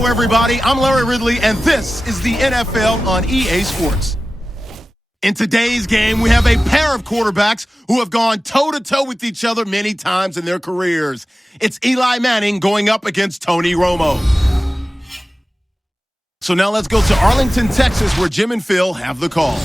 Hello, everybody. I'm Larry Ridley, and this is the NFL on EA Sports. In today's game, we have a pair of quarterbacks who have gone toe-to-toe with each other many times in their careers. It's Eli Manning going up against Tony Romo. So now let's go to Arlington, Texas, where Jim and Phil have the call.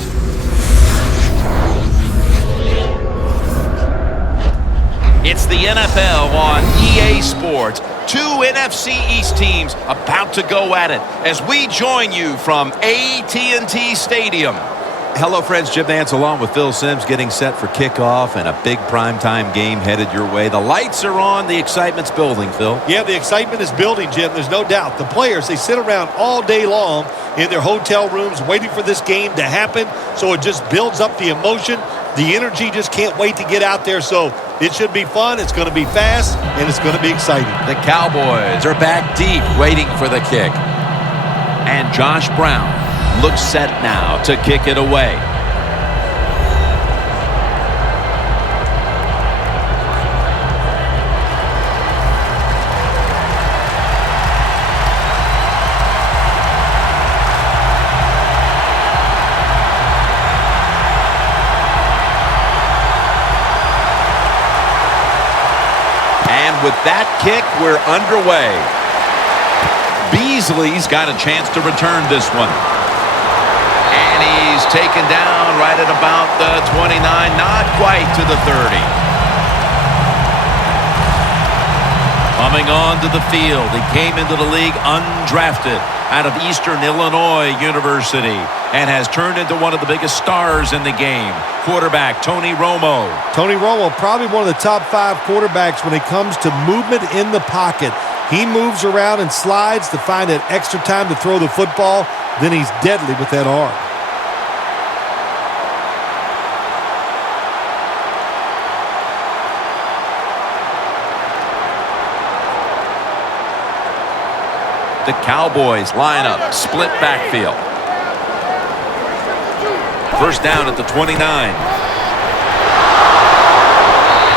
It's the NFL on EA Sports. Two NFC East teams about to go at it as we join you from AT&T Stadium. Hello, friends. Jim Nantz along with Phil Simms getting set for kickoff and a big primetime game headed your way. The lights are on. The excitement's building, Phil. Yeah, the excitement is building, Jim. There's no doubt. The players, they sit around all day long in their hotel rooms waiting for this game to happen, so it just builds up the emotion. The energy just can't wait to get out there, so it should be fun. It's going to be fast, and it's going to be exciting. The Cowboys are back deep waiting for the kick. And Josh Brown looks set now to kick it away. And with that kick, we're underway. Beasley's got a chance to return this one. And he's taken down right at about the 29, not quite to the 30. Coming onto the field, he came into the league undrafted out of Eastern Illinois University and has turned into one of the biggest stars in the game. Quarterback Tony Romo. Tony Romo, probably one of the top 5 quarterbacks when it comes to movement in the pocket. He moves around and slides to find that extra time to throw the football. Then he's deadly with that arm. The Cowboys line up, split backfield. First down at the 29.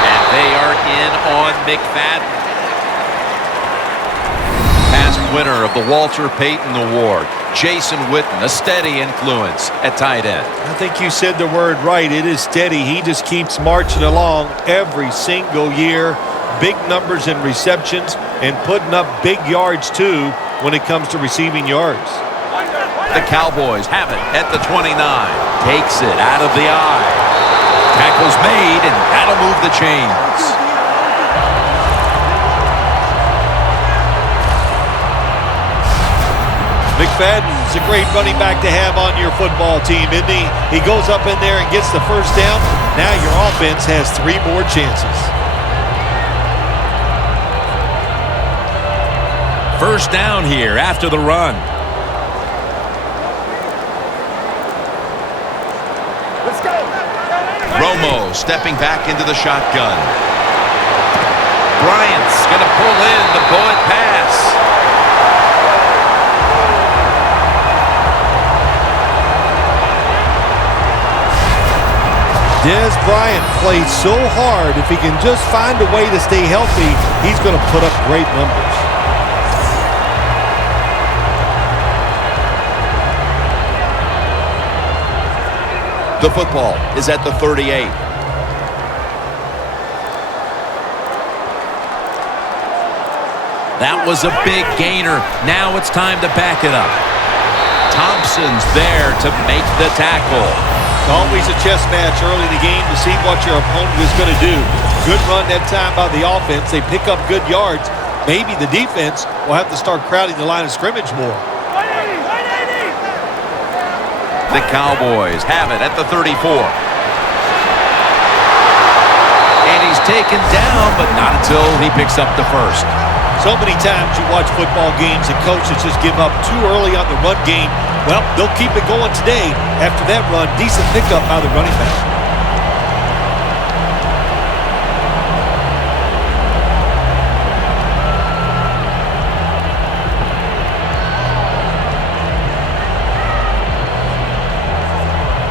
And they are in on McFadden. Past winner of the Walter Payton Award, Jason Witten, a steady influence at tight end. I think you said the word right. It is steady. He just keeps marching along every single year. Big numbers in receptions and putting up big yards, too, when it comes to receiving yards. The Cowboys have it at the 29. Takes it out of the eye. Tackle's made, and that'll move the chains. McFadden's a great running back to have on your football team, isn't he? He goes up in there and gets the first down. Now your offense has 3 more chances. First down here after the run. Let's go. Romo stepping back into the shotgun. Bryant's going to pull in the bullet pass. Dez Bryant plays so hard. If he can just find a way to stay healthy, he's going to put up great numbers. The football is at the 38. That was a big gainer. Now it's time to back it up. Thompson's there to make the tackle. Always a chess match early in the game to see what your opponent is going to do. Good run that time by the offense. They pick up good yards. Maybe the defense will have to start crowding the line of scrimmage more. The Cowboys have it at the 34. And he's taken down, but not until he picks up the first. So many times you watch football games and coaches just give up too early on the run game. Well, they'll keep it going today. After that run, decent pickup by the running back.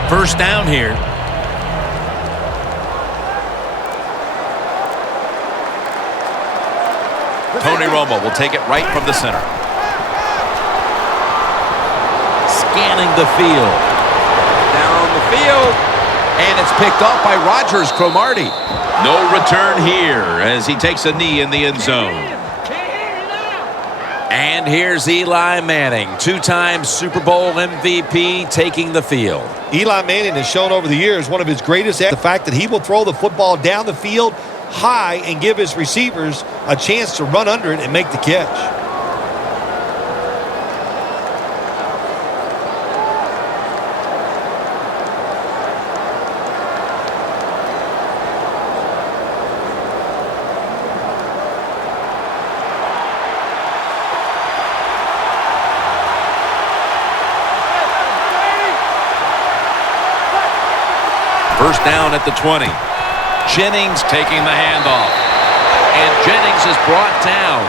First down here. Tony Romo will take it right from the center. scanning the field. Down the field. And it's picked off by Rodgers, Cromartie. No return here as he takes a knee in the end zone. And here's Eli Manning, two-time Super Bowl MVP, taking the field. Eli Manning has shown over the years one of his greatest the fact that he will throw the football down the field high and give his receivers a chance to run under it and make the catch. First down at the 20. Jennings taking the handoff. And Jennings is brought down.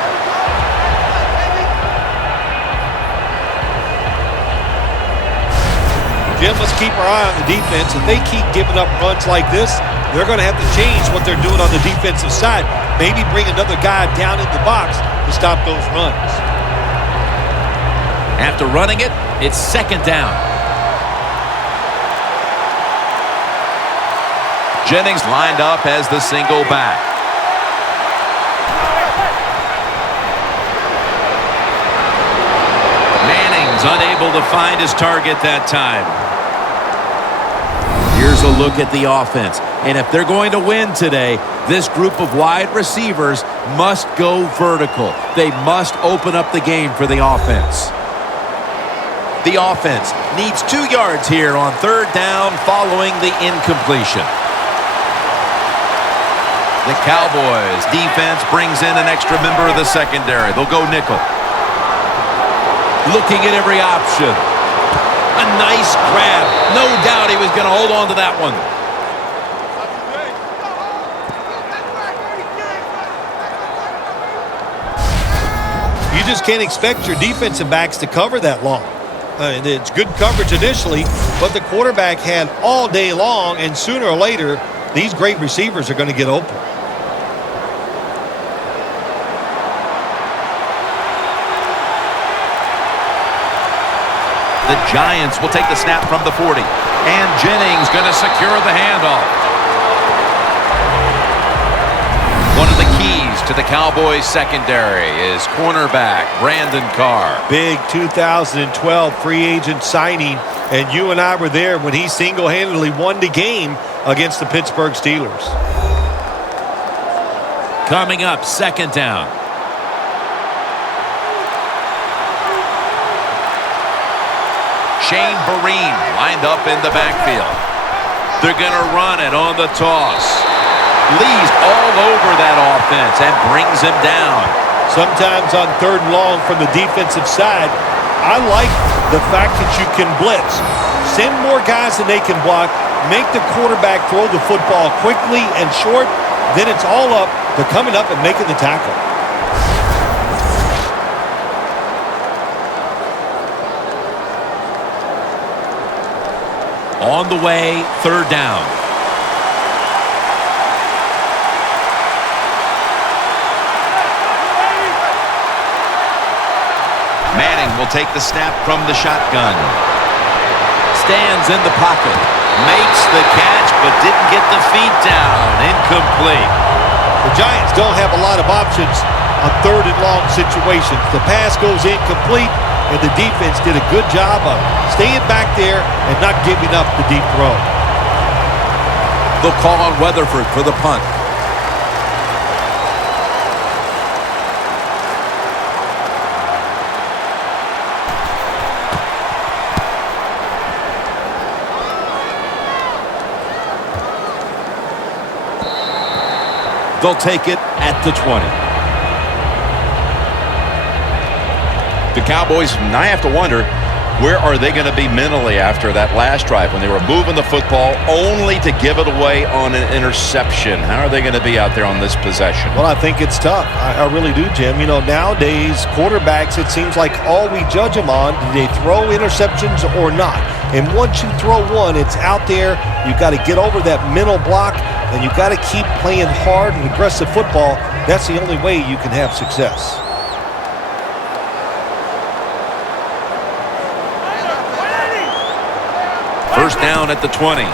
Jim, let's keep our eye on the defense. If they keep giving up runs like this, they're going to have to change what they're doing on the defensive side. Maybe bring another guy down in the box to stop those runs. After running it, it's second down. Jennings lined up as the single back. Manning's unable to find his target that time. Here's a look at the offense. And if they're going to win today, this group of wide receivers must go vertical. They must open up the game for the offense. The offense needs 2 yards here on third down following the incompletion. The Cowboys defense brings in an extra member of the secondary. They'll go nickel. Looking at every option. A nice grab. No doubt he was going to hold on to that one. You just can't expect your defensive backs to cover that long. It's good coverage initially, but the quarterback had all day long, and sooner or later, these great receivers are going to get open. The Giants will take the snap from the 40. And Jennings going to secure the handoff. One of the keys to the Cowboys secondary is cornerback Brandon Carr. Big 2012 free agent signing, and you and I were there when he single-handedly won the game against the Pittsburgh Steelers. Coming up, second down. Shane Vereen lined up in the backfield. They're going to run it on the toss. Lee's all over that offense and brings him down. Sometimes on third and long from the defensive side, I like the fact that you can blitz. Send more guys than they can block. Make the quarterback throw the football quickly and short. Then it's all up to coming up and making the tackle. On the way, third down. Manning will take the snap from the shotgun. Stands in the pocket. Makes the catch, but didn't get the feet down. Incomplete. The Giants don't have a lot of options on third and long situations. The pass goes incomplete, and the defense did a good job of staying back there and not giving up the deep throw. They'll call on Weatherford for the punt. They'll take it at the 20. The Cowboys, now I have to wonder, where are they going to be mentally after that last drive when they were moving the football only to give it away on an interception? How are they going to be out there on this possession? Well, I think it's tough. I really do, Jim. You know, nowadays, quarterbacks, it seems like all we judge them on, do they throw interceptions or not? And once you throw one, it's out there. You've got to get over that mental block, and you've got to keep playing hard and aggressive football. That's the only way you can have success. First down at the 20. And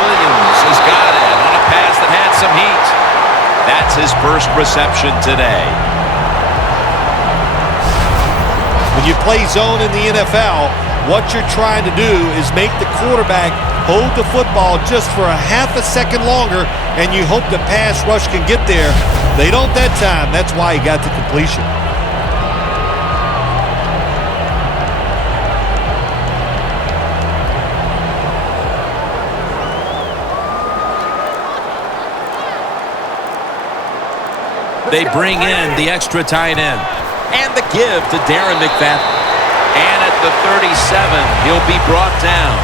Williams has got it on a pass that had some heat. That's his first reception today. When you play zone in the NFL, what you're trying to do is make the quarterback hold the football just for a half a second longer, and you hope the pass rush can get there. They don't that time. That's why he got the completion. They bring in the extra tight end. And the give to Darren McFadden. And at the 37, he'll be brought down.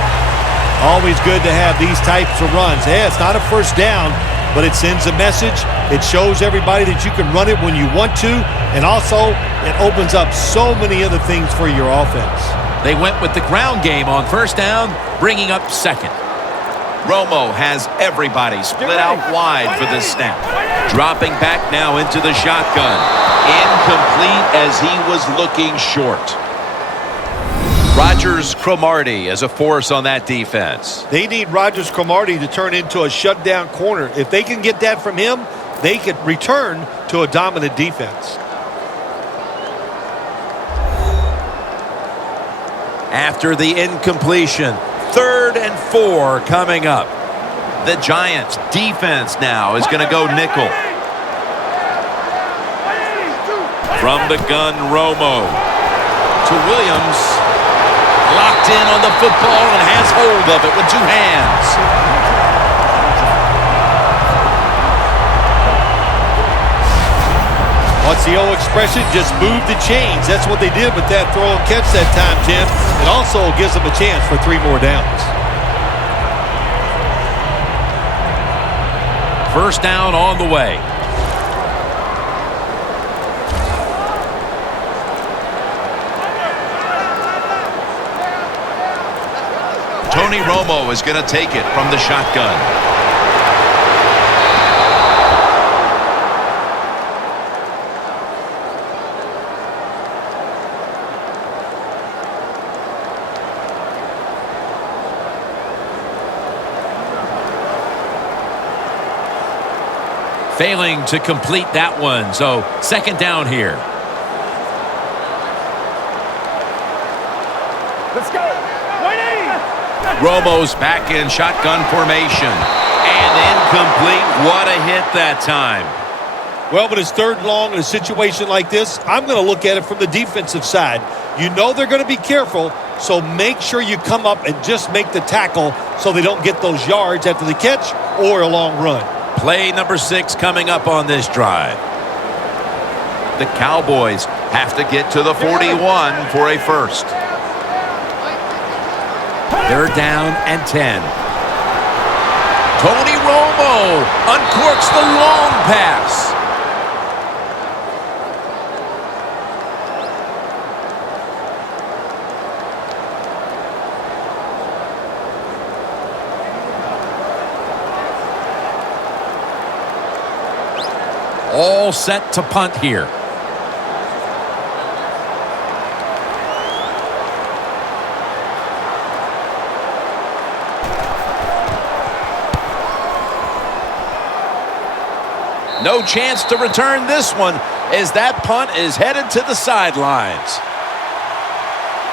Always good to have these types of runs. Yeah, it's not a first down, but it sends a message. It shows everybody that you can run it when you want to. And also, it opens up so many other things for your offense. They went with the ground game on first down, bringing up second. Romo has everybody split out wide for this snap. Dropping back now into the shotgun. Incomplete as he was looking short. Rodgers Cromartie as a force on that defense. They need Rodgers Cromartie to turn into a shutdown corner. If they can get that from him, they could return to a dominant defense. After the incompletion, 3rd and 4 coming up. The Giants defense now is going to go nickel. From the gun, Romo to Williams. Locked in on the football and has hold of it with 2 hands. What's the old expression? Just move the chains. That's what they did with that throw and catch that time, Jim. It also gives them a chance for 3 more downs. First down on the way. Tony Romo is going to take it from the shotgun. Failing to complete that one, so second down here. Let's go. Waiting. Romo's back in shotgun formation. And incomplete. What a hit that time. Well, but it's 3rd and long in a situation like this. I'm going to look at it from the defensive side. You know they're going to be careful, so make sure you come up and just make the tackle so they don't get those yards after the catch or a long run. Play number 6 coming up on this drive. The Cowboys have to get to the 41 for a first. 3rd down and 10. Tony Romo uncorks the long pass. All set to punt here. No chance to return this one as that punt is headed to the sidelines.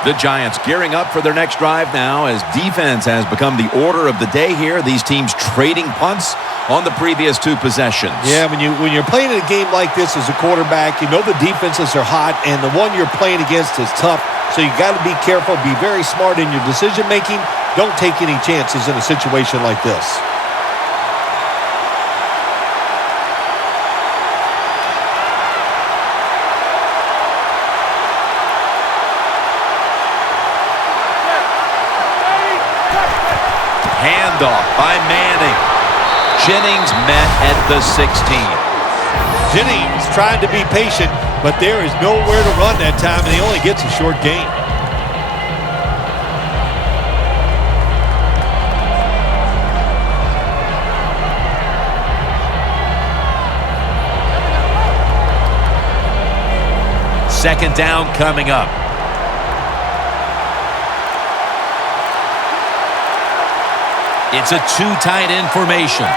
The Giants gearing up for their next drive now as defense has become the order of the day here. These teams trading punts on the previous 2 possessions. Yeah, when you're playing in a game like this as a quarterback, you know the defenses are hot, and the one you're playing against is tough. So you got to be careful, be very smart in your decision-making. Don't take any chances in a situation like this. Handoff by Manning. Jennings met at the 16. Jennings trying to be patient, but there is nowhere to run that time, and he only gets a short gain. Second down coming up. It's a two tight end formation.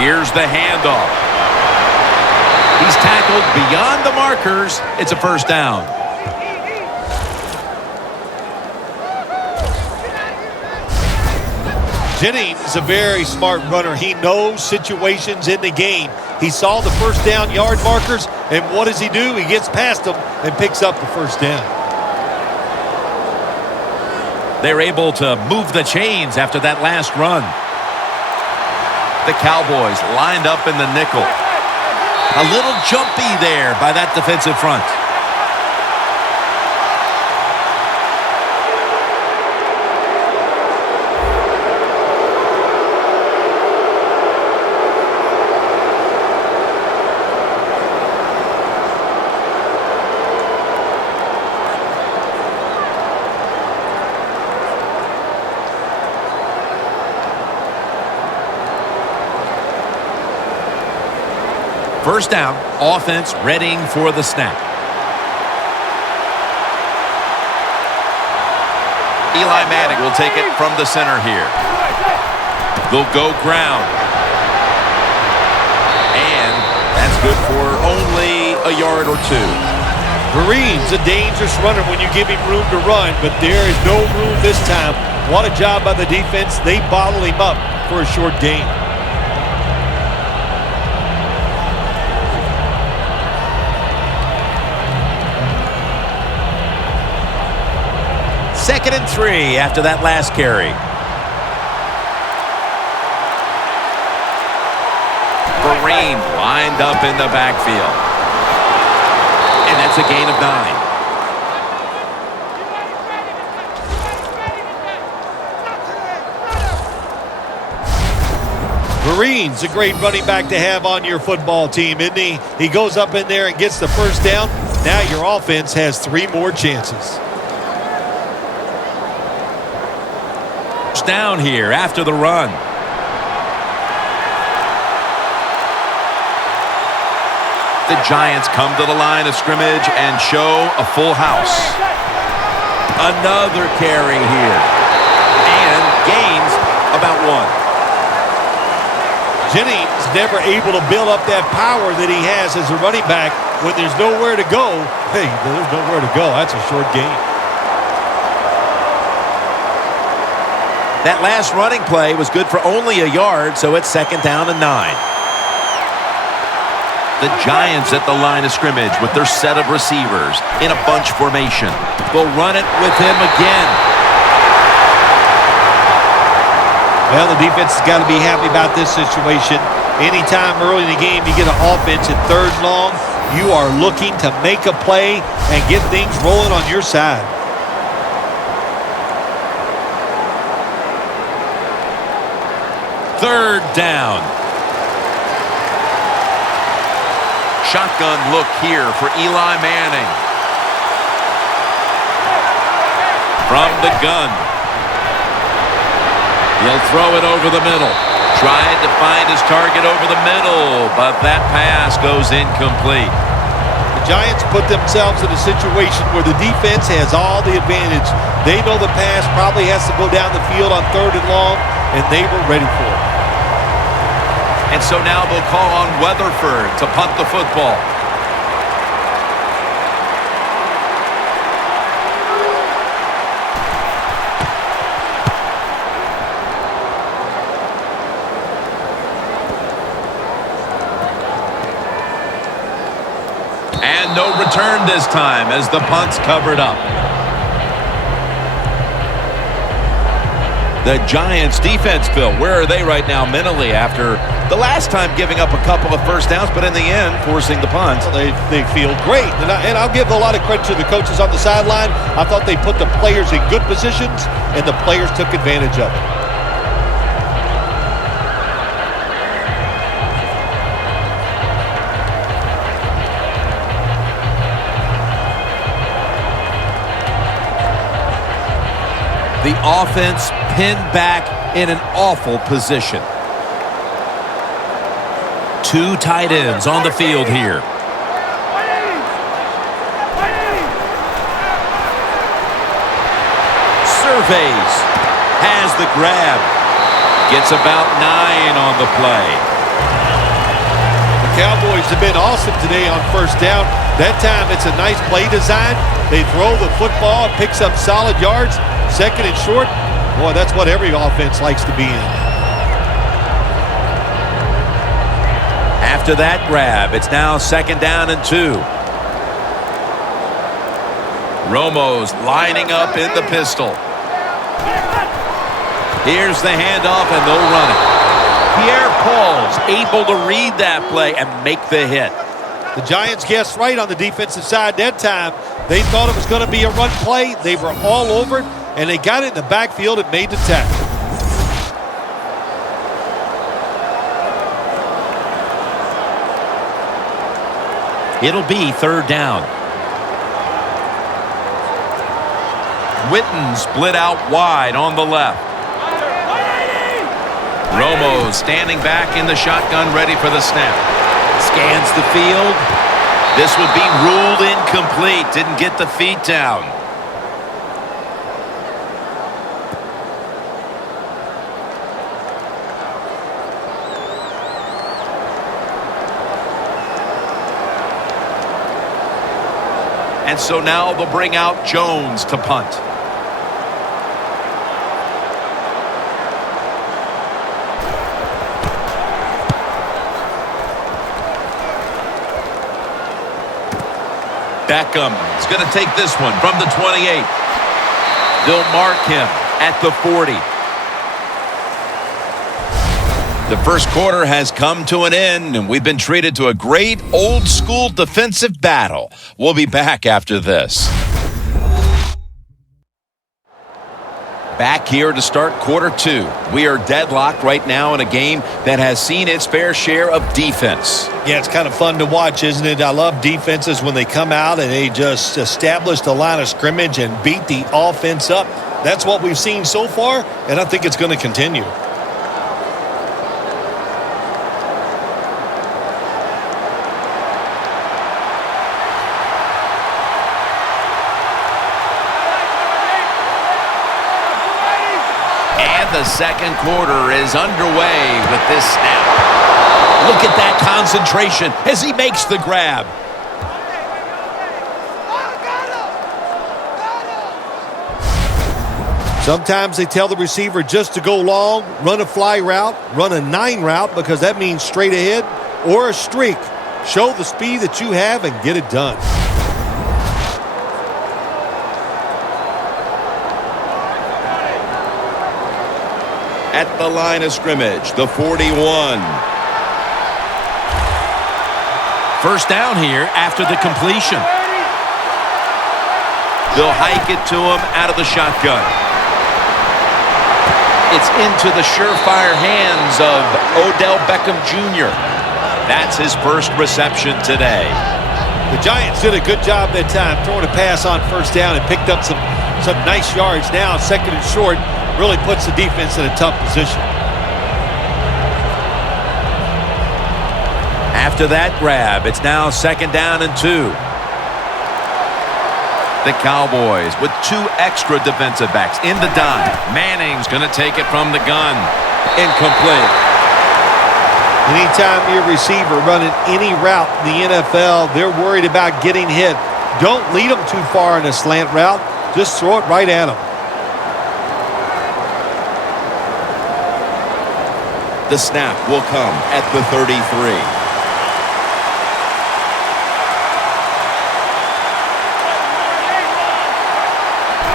Here's the handoff. He's tackled beyond the markers. It's a first down. Jennings is a very smart runner. He knows situations in the game. He saw the first down yard markers, and what does he do? He gets past them and picks up the first down. They're able to move the chains after that last run. The Cowboys lined up in the nickel. A little jumpy there by that defensive front. First down, offense readying for the snap. Eli Manning will take it from the center here. They'll go ground. And that's good for only a yard or two. Green's a dangerous runner when you give him room to run, but there is no room this time. What a job by the defense. They bottle him up for a short gain. Second and 3 after that last carry. Kareem lined up in the backfield. And that's a gain of 9. Green's a great running back to have on your football team, isn't he? He goes up in there and gets the first down. Now your offense has 3 more chances. Down here after the run. The Giants come to the line of scrimmage and show a full house. Another carry here. And gains about 1. Jennings never able to build up that power that he has as a running back. When there's nowhere to go, hey, there's nowhere to go. That's a short gain. That last running play was good for only a yard, so it's second down and 9. The Giants at the line of scrimmage with their set of receivers in a bunch formation. They'll run it with him again. Well, the defense has got to be happy about this situation. Anytime early in the game you get an offense at 3rd and long, you are looking to make a play and get things rolling on your side. Third down. Shotgun look here for Eli Manning. From the gun. He'll throw it over the middle. Tried to find his target over the middle, but that pass goes incomplete. The Giants put themselves in a situation where the defense has all the advantage. They know the pass probably has to go down the field on 3rd and long, and they were ready for it. And so now they'll call on Weatherford to punt the football. And no return this time as the punt's covered up. The Giants defense, Phil, where are they right now mentally after the last time giving up a couple of first downs, but in the end, forcing the punt? Well, they feel great. And I'll give a lot of credit to the coaches on the sideline. I thought they put the players in good positions, and the players took advantage of it. The offense pinned back in an awful position. 2 tight ends on the field here. Surveys. has the grab. Gets about 9 on the play. The Cowboys have been awesome today on first down. That time it's a nice play design. They throw the football, picks up solid yards. Second and short, boy, that's what every offense likes to be in. After that grab, it's now 2nd down and 2. Romo's lining up in the pistol. Here's the handoff, and they'll run it. Pierre-Paul's able to read that play and make the hit. The Giants guessed right on the defensive side that time. They thought it was going to be a run play. They were all over it, and they got it in the backfield and made the tackle. It'll be 3rd down. Witten split out wide on the left. Romo standing back in the shotgun, ready for the snap. Scans the field. This would be ruled incomplete. Didn't get the feet down. And so now they'll bring out Jones to punt. Beckham is going to take this one from the 28. They'll mark him at the 40. The first quarter has come to an end, and we've been treated to a great old-school defensive battle. We'll be back after this. Back here to start quarter 2. We are deadlocked right now in a game that has seen its fair share of defense. Yeah, it's kind of fun to watch, isn't it? I love defenses when they come out and they just establish the line of scrimmage and beat the offense up. That's what we've seen so far, and I think it's going to continue. The second quarter is underway with this snap. Look at that concentration as he makes the grab. Sometimes they tell the receiver just to go long, run a fly route, run a 9 route because that means straight ahead, or a streak. Show the speed that you have and get it done. At the line of scrimmage, the 41. First down here after the completion. They'll hike it to him out of the shotgun. It's into the surefire hands of Odell Beckham Jr. That's his first reception today. The Giants did a good job that time throwing a pass on first down and picked up some nice yards. Now 2nd and short really puts the defense in a tough position. After that grab, it's now 2nd down and 2. The Cowboys with 2 extra defensive backs in the dime. Manning's going to take it from the gun. Incomplete. Anytime your receiver running any route in the NFL, they're worried about getting hit. Don't lead them too far in a slant route. Just throw it right at them. The snap will come at the 33.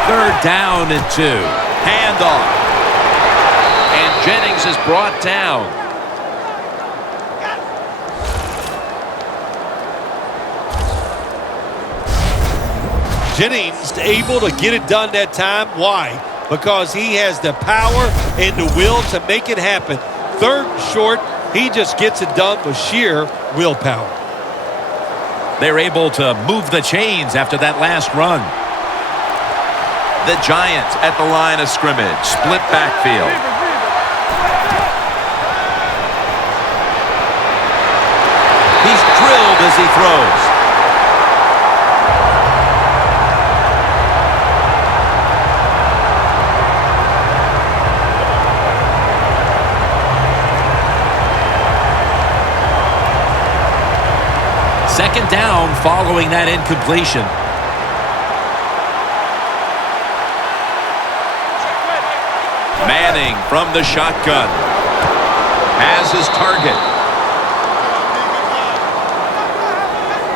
3rd down and 2. Handoff. And Jennings is brought down. Jennings able to get it done that time. Why? Because he has the power and the will to make it happen. 3rd and short, he just gets it done with sheer willpower. They're able to move the chains after that last run. The Giants at the line of scrimmage. Split backfield. He's drilled as he throws. following that incompletion. Manning from the shotgun has his target.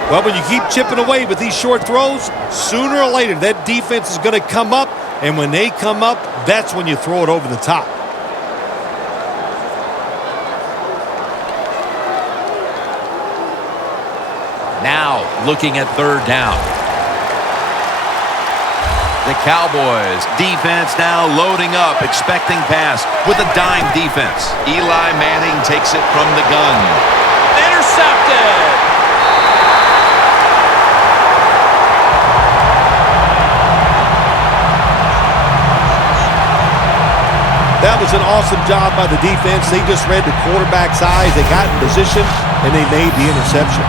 Well, when you keep chipping away with these short throws, sooner or later that defense is going to come up, and when they come up, that's when you throw it over the top. Now looking at third down. The Cowboys defense now loading up, expecting pass with a dime defense. Eli Manning takes it from the gun. Intercepted! That was an awesome job by the defense. They just read the quarterback's eyes. They got in position, and they made the interception.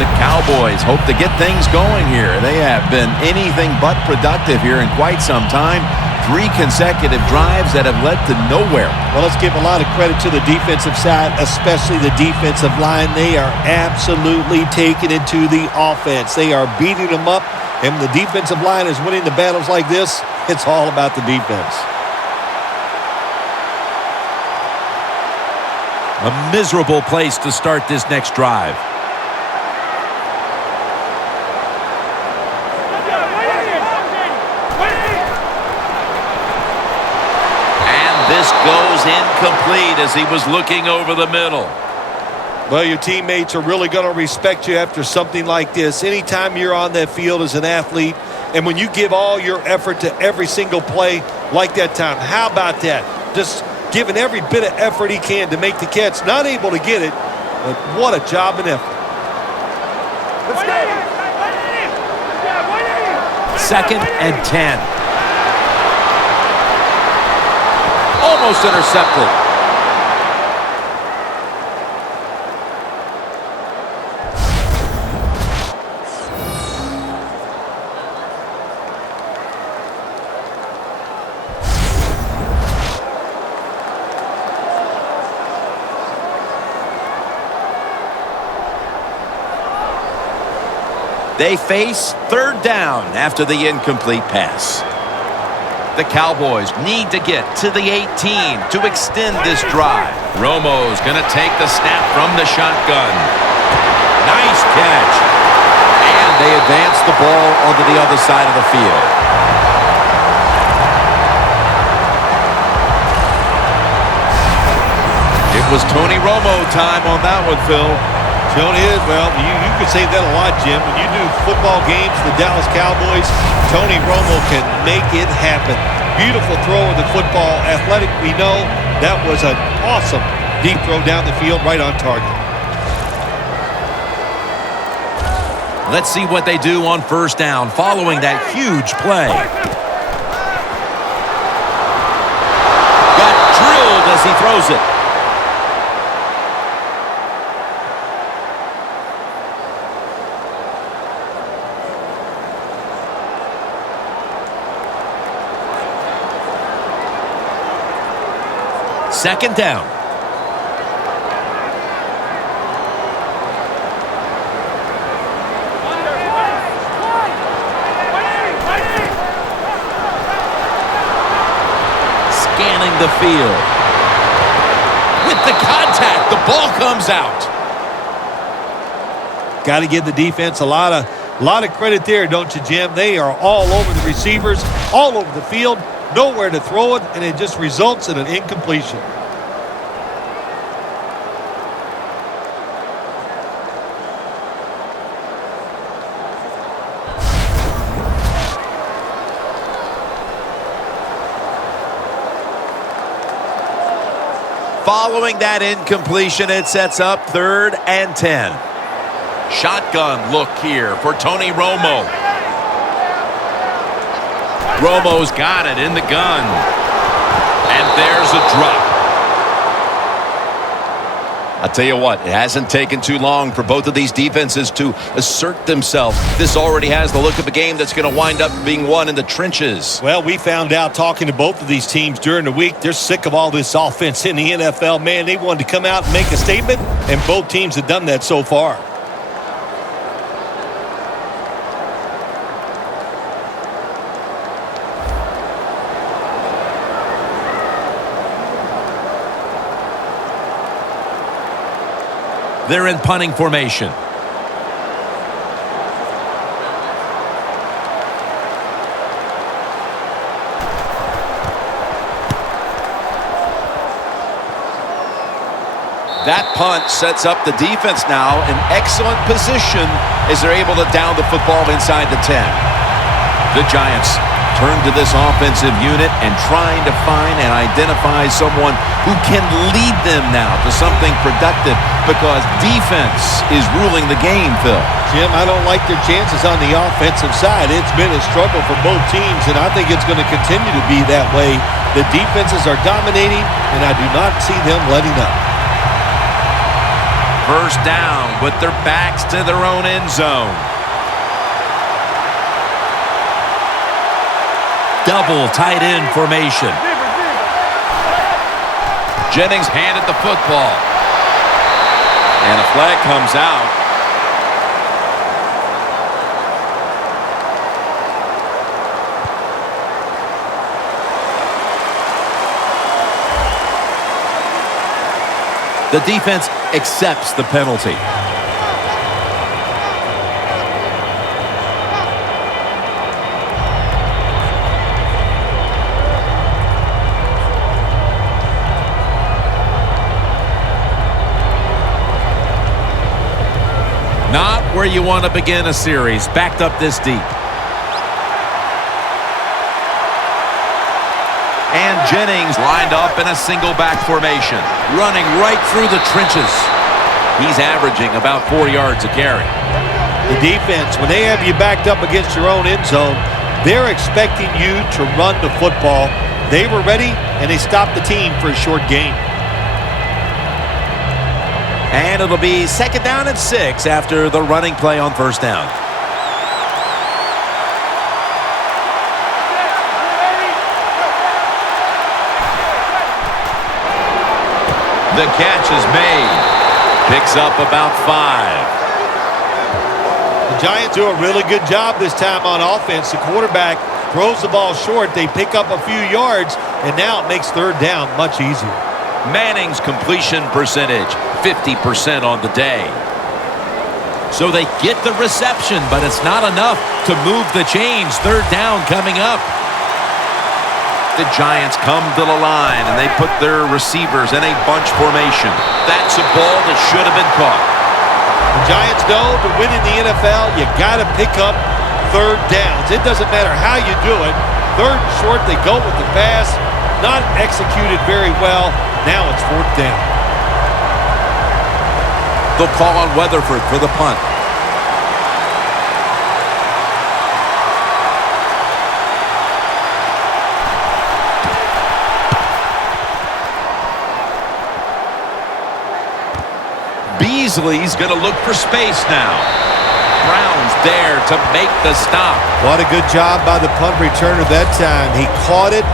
The Cowboys hope to get things going here. They have been anything but productive here in quite some time. 3 consecutive drives that have led to nowhere. Well, let's give a lot of credit to the defensive side, especially the defensive line. They are absolutely taking it to the offense. They are beating them up, and when the defensive line is winning the battles like this, it's all about the defense. A miserable place to start this next drive. This goes incomplete as he was looking over the middle. Well, your teammates are really going to respect you after something like this. Anytime you're on that field as an athlete, and when you give all your effort to every single play like that time, how about that? Just giving every bit of effort he can to make the catch. Not able to get it, but what a job and effort. Second and 10. Almost intercepted. They face third down after the incomplete pass. The Cowboys need to get to the 18 to extend this drive. Romo's going to take the snap from the shotgun. Nice catch. And they advance the ball onto the other side of the field. It was Tony Romo time on that one, Phil. Tony is, well, you could say that a lot, Jim. When you do football games, the Dallas Cowboys, Tony Romo can make it happen. Beautiful throw of the football. Athletic, we know. That was an awesome deep throw down the field, right on target. Let's see what they do on first down following that huge play. Got drilled as he throws it. Second down. Scanning the field. With the contact, the ball comes out. Got to give the defense a lot of credit there, don't you, Jim? They are all over the receivers, all over the field. Nowhere to throw it, and it just results in an incompletion. Following that incompletion, it sets up third and 10. Shotgun look here for Tony Romo. Romo's got it in the gun. And there's a drop. I'll tell you what, it hasn't taken too long for both of these defenses to assert themselves. This already has the look of a game that's going to wind up being won in the trenches. Well, we found out talking to both of these teams during the week, they're sick of all this offense in the NFL. Man, they wanted to come out and make a statement, and both teams have done that so far. They're in punting formation. That punt sets up the defense now in excellent position as they're able to down the football inside the 10. The Giants turn to this offensive unit and trying to find and identify someone who can lead them now to something productive because defense is ruling the game, Phil. Jim, I don't like their chances on the offensive side. It's been a struggle for both teams, and I think it's going to continue to be that way. The defenses are dominating, and I do not see them letting up. First down with their backs to their own end zone. Double tight end formation. Jennings handed the football. And a flag comes out. The defense accepts the penalty. Not where you want to begin a series, backed up this deep. And Jennings lined up in a single back formation, running right through the trenches. He's averaging about 4 yards a carry. The defense, when they have you backed up against your own end zone, they're expecting you to run the football. They were ready, and they stopped the team for a short gain. And it'll be 2nd down and 6 after the running play on 1st down. The catch is made. Picks up about 5. The Giants do a really good job this time on offense. The quarterback throws the ball short. They pick up a few yards, and now it makes 3rd down much easier. Manning's completion percentage, 50% on the day. So they get the reception, but it's not enough to move the chains. 3rd down coming up. The Giants come to the line, and they put their receivers in a bunch formation. That's a ball that should have been caught. The Giants know to win in the NFL, you got to pick up 3rd downs. It doesn't matter how you do it. 3rd and short, they go with the pass. Not executed very well. Now it's 4th down. They'll call on Weatherford for the punt. Beasley's going to look for space now. Brown's there to make the stop. What a good job by the punt returner that time. He caught it,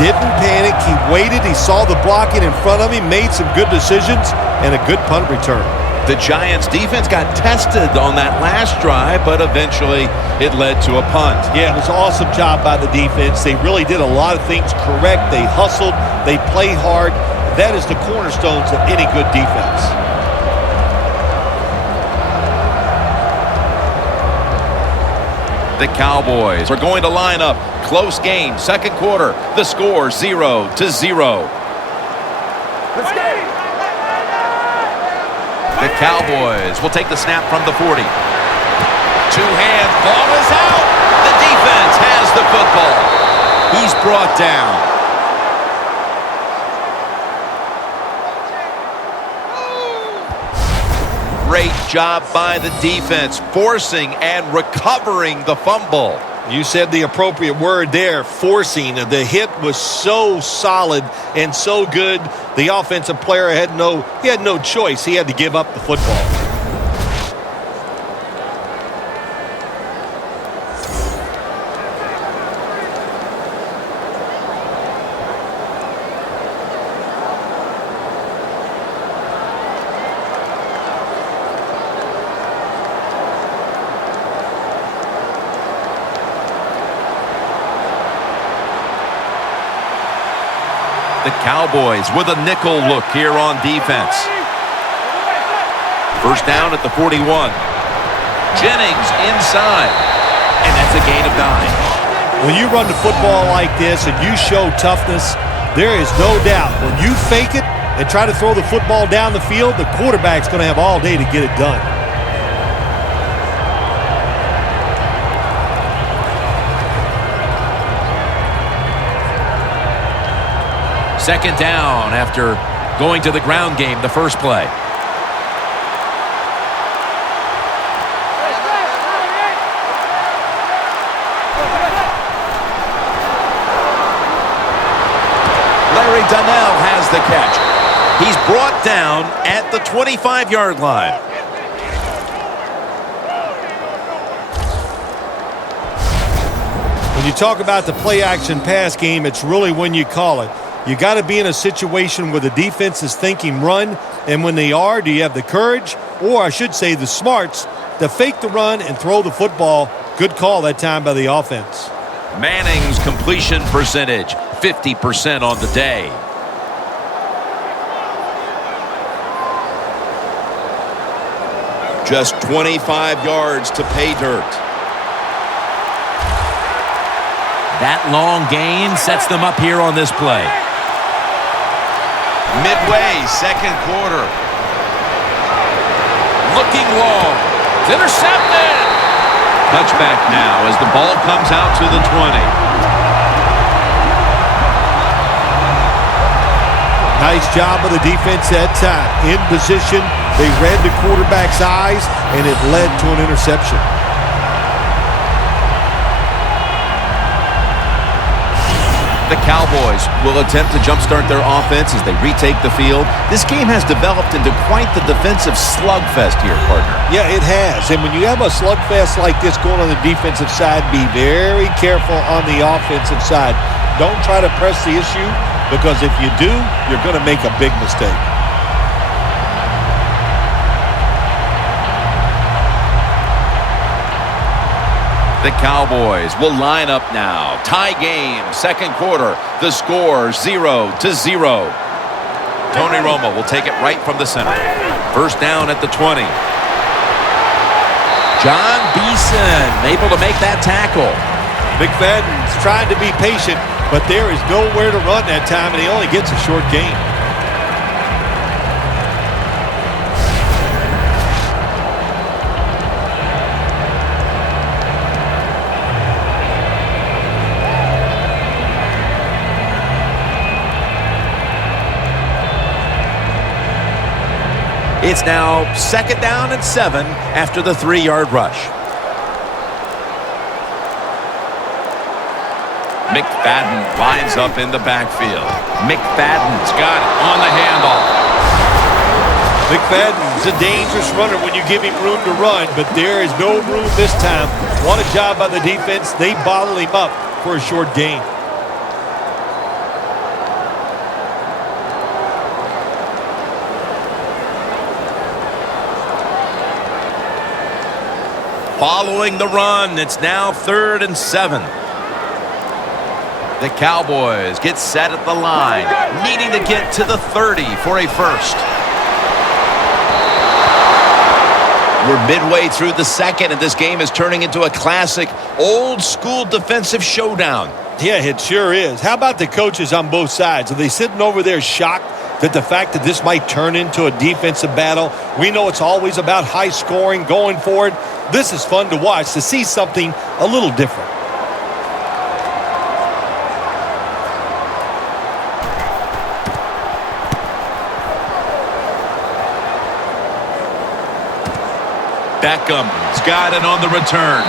didn't panic. He waited. He saw the blocking in front of him, made some good decisions, and a good punt return. The Giants defense got tested on that last drive, but eventually it led to a punt. Yeah, it was an awesome job by the defense. They really did a lot of things correct. They hustled. They played hard. That is the cornerstones of any good defense. The Cowboys are going to line up. Close game, 2nd quarter. The score 0-0. Let's go. The Cowboys will take the snap from the 40. Two-hand ball is out. The defense has the football. He's brought down. Great job by the defense, forcing and recovering the fumble. You said the appropriate word there, forcing. The hit was so solid and so good. The offensive player had no choice. He had to give up the football. The Cowboys with a nickel look here on defense. First down at the 41. Jennings inside. And that's a gain of 9. When you run the football like this and you show toughness, there is no doubt when you fake it and try to throw the football down the field, the quarterback's going to have all day to get it done. Second down after going to the ground game the first play. Larry Donnell has the catch. He's brought down at the 25-yard line. When you talk about the play-action pass game, it's really when you call it. You got to be in a situation where the defense is thinking run, and when they are, do you have the courage, or I should say the smarts, to fake the run and throw the football? Good call that time by the offense. Manning's completion percentage, 50% on the day. Just 25 yards to pay dirt. That long gain sets them up here on this play. Midway, second quarter. Looking long. It's intercepted. Touchback now as the ball comes out to the 20. Nice job of the defense that time. In position, they read the quarterback's eyes, and it led to an interception. The Cowboys will attempt to jumpstart their offense as they retake the field. This game has developed into quite the defensive slugfest here, partner. Yeah, it has. And when you have a slugfest like this going on the defensive side, be very careful on the offensive side. Don't try to press the issue, because if you do, you're going to make a big mistake. The Cowboys will line up now. Tie game, second quarter. The score 0-0. Tony Romo will take it right from the center. First down at the 20. John Beeson able to make that tackle. McFadden's trying to be patient, but there is nowhere to run that time, and he only gets a short gain. It's now second down and 7 after the 3-yard rush. McFadden lines up in the backfield. McFadden's got it on the handoff. McFadden's a dangerous runner when you give him room to run, but there is no room this time. What a job by the defense. They bottle him up for a short gain. Following the run, it's now 3rd and 7. The Cowboys get set at the line, needing to get to the 30 for a first. We're midway through the second, and this game is turning into a classic old-school defensive showdown. Yeah, it sure is. How about the coaches on both sides? Are they sitting over there shocked that the fact that this might turn into a defensive battle? We know it's always about high scoring, going forward. This is fun to watch, to see something a little different. Beckham's got it on the return.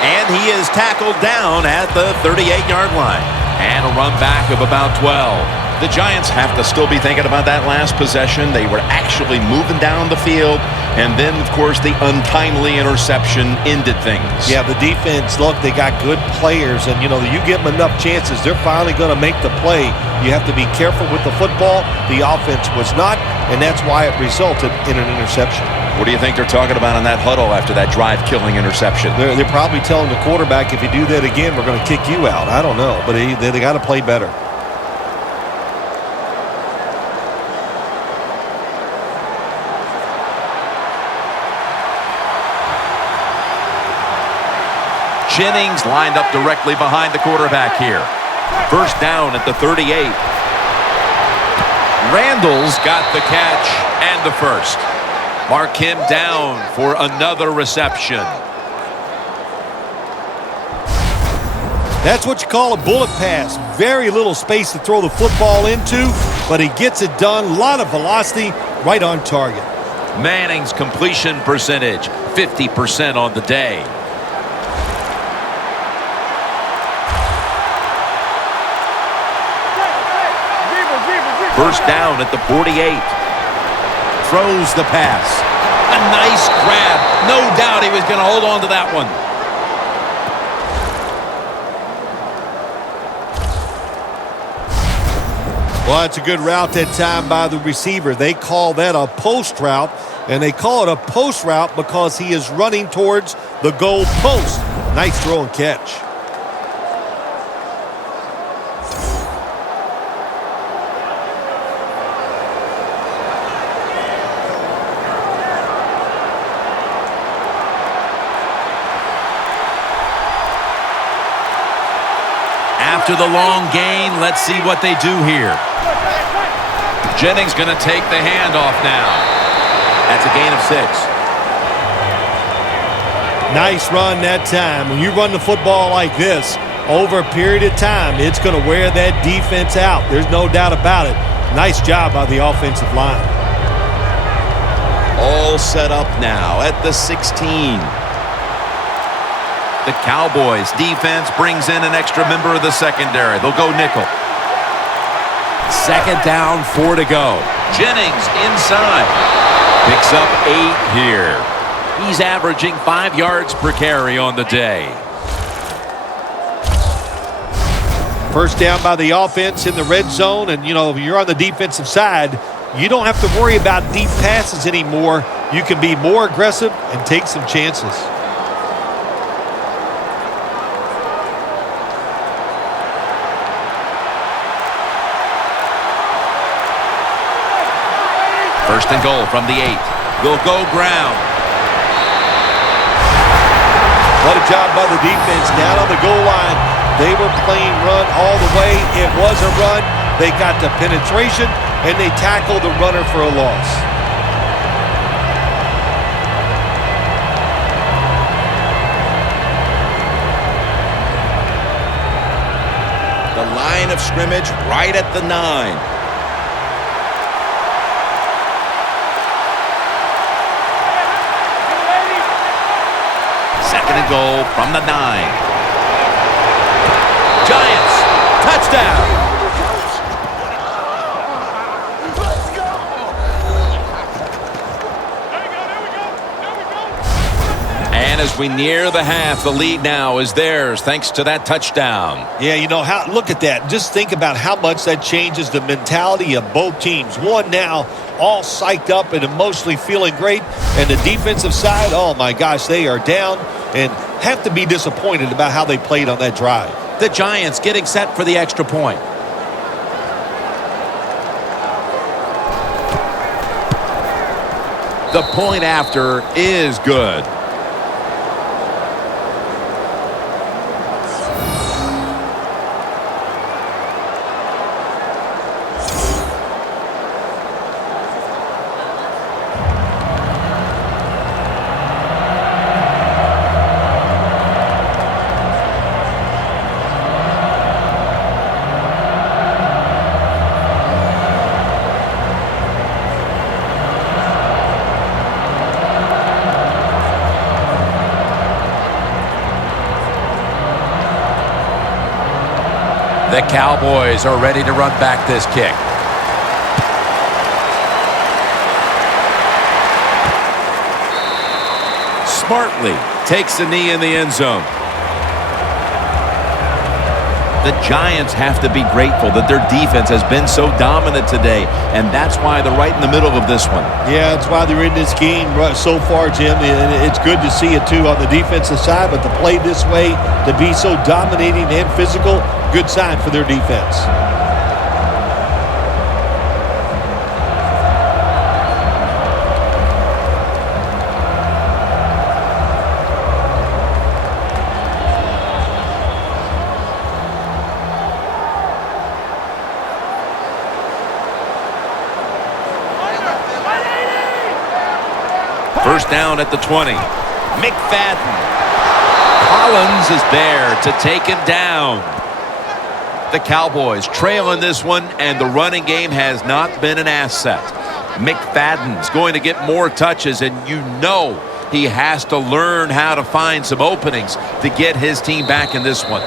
And he is tackled down at the 38-yard line. And a run back of about 12. The Giants have to still be thinking about that last possession. They were actually moving down the field, and then, of course, the untimely interception ended things. Yeah, the defense, look, they got good players, and, you give them enough chances, they're finally going to make the play. You have to be careful with the football. The offense was not, and that's why it resulted in an interception. What do you think they're talking about in that huddle after that drive-killing interception? They're probably telling the quarterback, if you do that again, we're going to kick you out. I don't know, but they got to play better. Jennings lined up directly behind the quarterback here. First down at the 38. Randall's got the catch and the first. Mark him down for another reception. That's what you call a bullet pass. Very little space to throw the football into, but he gets it done. A lot of velocity, right on target. Manning's completion percentage, 50% on the day. First down at the 48. Throws the pass. A nice grab. No doubt he was going to hold on to that one. Well, it's a good route that time by the receiver. They call that a post route, and they call it a post route because he is running towards the goal post. Nice throw and catch. After the long gain, let's see what they do here. Jennings going to take the handoff now. That's a gain of 6. Nice run that time. When you run the football like this, over a period of time, it's going to wear that defense out. There's no doubt about it. Nice job by the offensive line. All set up now at the 16. The Cowboys defense brings in an extra member of the secondary. They'll go nickel. Second down, 4 to go. Jennings inside. Picks up 8 here. He's averaging 5 yards per carry on the day. First down by the offense in the red zone, and, if you're on the defensive side, you don't have to worry about deep passes anymore. You can be more aggressive and take some chances. First and goal from the 8. Will go ground. What a job by the defense down on the goal line. They were playing run all the way. It was a run. They got the penetration, and they tackled the runner for a loss. The line of scrimmage right at the 9. Second and goal from the 9. Giants, touchdown. And as we near the half, the lead now is theirs thanks to that touchdown. Yeah, look at that. Just think about how much that changes the mentality of both teams. One now all psyched up and emotionally feeling great, and the defensive side, oh my gosh, they are down and have to be disappointed about how they played on that drive. The Giants getting set for the extra point. The point after is good. The Cowboys are ready to run back this kick. Smartly takes the knee in the end zone. The Giants have to be grateful that their defense has been so dominant today, and that's why they're right in the middle of this one. Yeah, that's why they're in this game so far, Jim. It's good to see it, too, on the defensive side, but to play this way, to be so dominating and physical, good sign for their defense. First down at the 20. McFadden. Collins is there to take him down. The Cowboys trail in this one, and the running game has not been an asset. McFadden's going to get more touches, and you know he has to learn how to find some openings to get his team back in this one.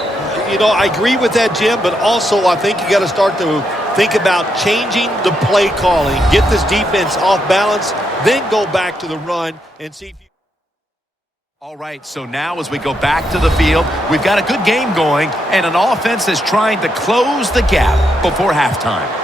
You know, I agree with that, Jim, but also I think you got to start to think about changing the play calling. Get this defense off balance, then go back to the run and see if you... All right, so now as we go back to the field, we've got a good game going, and an offense is trying to close the gap before halftime.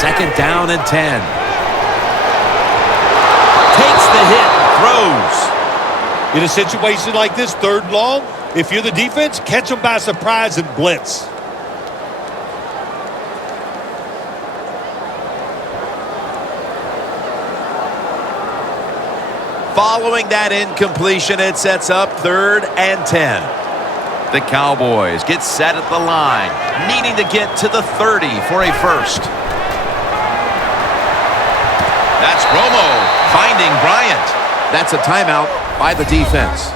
Second down and 10. Takes the hit, throws. In a situation like this, third and long, if you're the defense, catch them by surprise and blitz. Following that incompletion, it sets up 3rd and 10. The Cowboys get set at the line, needing to get to the 30 for a first. That's Romo finding Bryant. That's a timeout by the defense.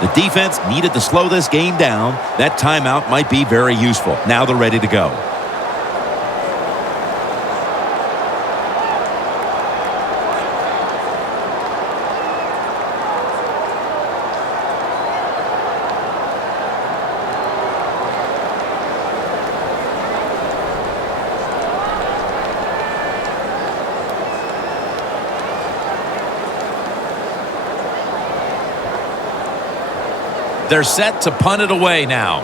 The defense needed to slow this game down. That timeout might be very useful. Now they're ready to go. They're set to punt it away now.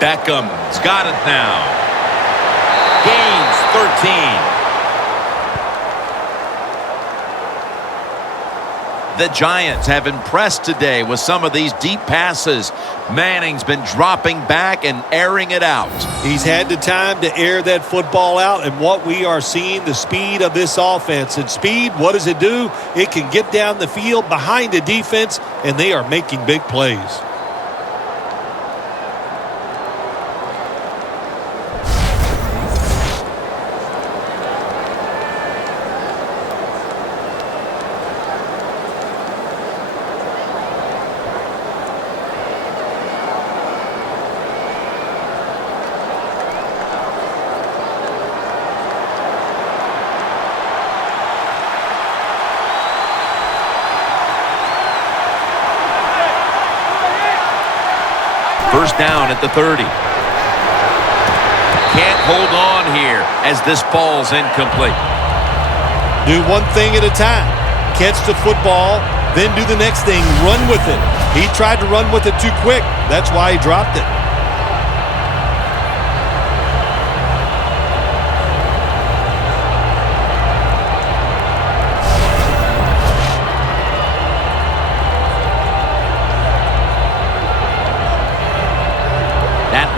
Beckham's got it now. Gains 13. The Giants have impressed today with some of these deep passes. Manning's been dropping back and airing it out. He's had the time to air that football out, and what we are seeing, the speed of this offense. And speed, what does it do? It can get down the field behind the defense, and they are making big plays. First down at the 30. Can't hold on here as this falls incomplete. Do one thing at a time. Catch the football, then do the next thing, run with it. He tried to run with it too quick. That's why he dropped it.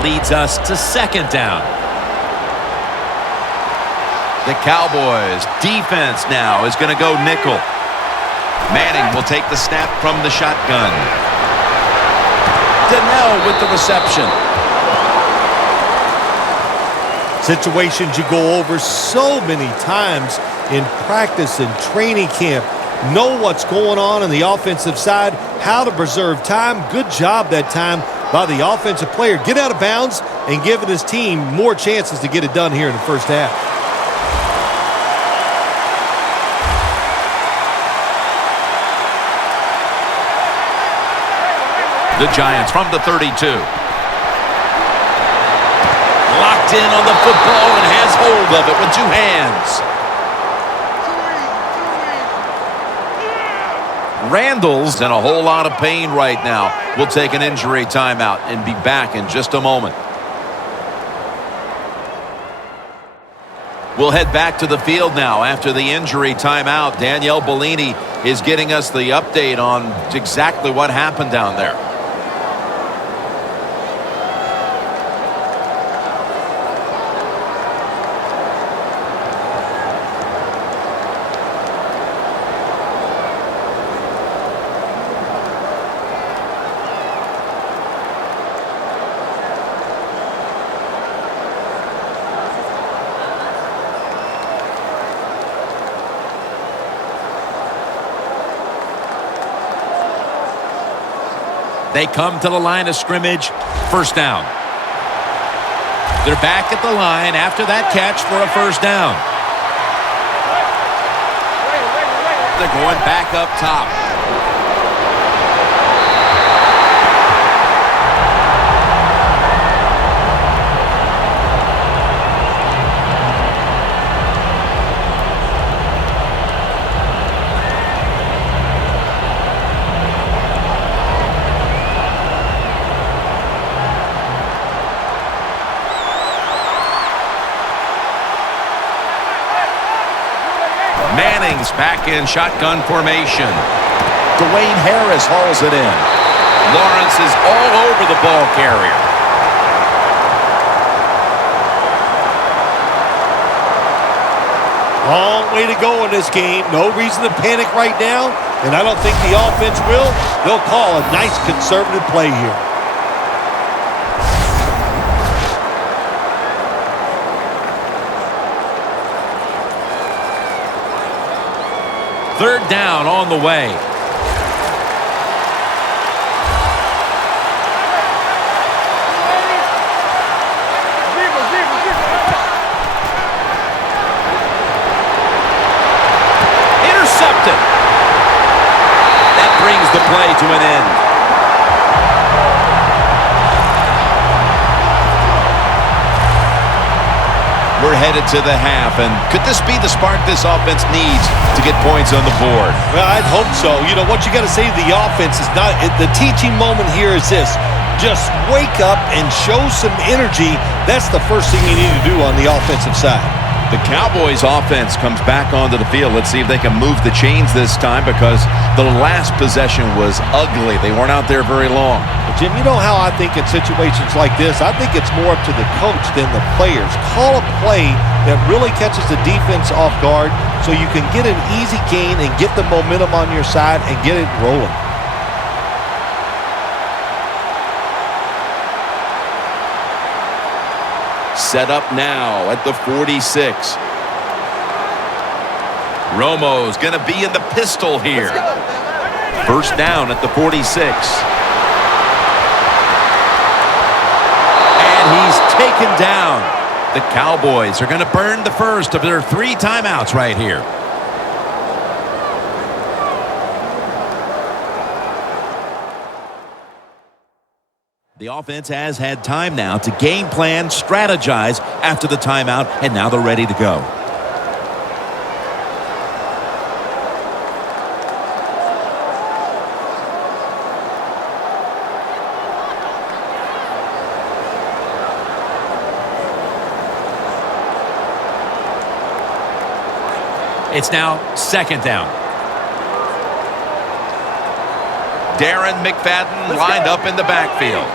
leads us to second down. The Cowboys defense now is going to go nickel. Manning will take the snap from the shotgun. Donnell with the reception. Situations you go over so many times in practice and training camp. Know what's going on the offensive side, how to preserve time. Good job that time by the offensive player. Get out of bounds and giving his team more chances to get it done here in the first half. The Giants from the 32. Locked in on the football and has hold of it with two hands. Randall's in a whole lot of pain right now. We'll take an injury timeout and be back in just a moment. We'll head back to the field now after the injury timeout. Danielle Bellini is getting us the update on exactly what happened down there. They come to the line of scrimmage. First down. They're back at the line after that catch for a first down. They're going back up top. Manning's back in shotgun formation. Dwayne Harris hauls it in. Lawrence is all over the ball carrier. Long way to go in this game. No reason to panic right now, and I don't think the offense will. They'll call a nice conservative play here. Third down on the way. Intercepted. That brings the play to an end. We're headed to the half, and could this be the spark this offense needs to get points on the board? Well, I'd hope so. You know, what you got to say to the offense is not – the teaching moment here is this. Just wake up and show some energy. That's the first thing you need to do on the offensive side. The Cowboys offense comes back onto the field. Let's see if they can move the chains this time, because the last possession was ugly. They weren't out there very long. But Jim, you know how I think in situations like this, I think it's more up to the coach than the players. Call a play that really catches the defense off guard so you can get an easy gain and get the momentum on your side and get it rolling. Set up now at the 46. Romo's going to be in the pistol here. First down at the 46. And he's taken down. The Cowboys are going to burn the first of their 3 timeouts right here. The offense has had time now to game plan, strategize after the timeout, and now they're ready to go. It's now second down. Darren McFadden lined up in the backfield.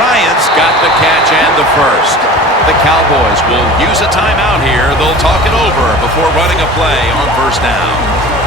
Bryant's got the catch and the first. The Cowboys will use a timeout here. They'll talk it over before running a play on first down.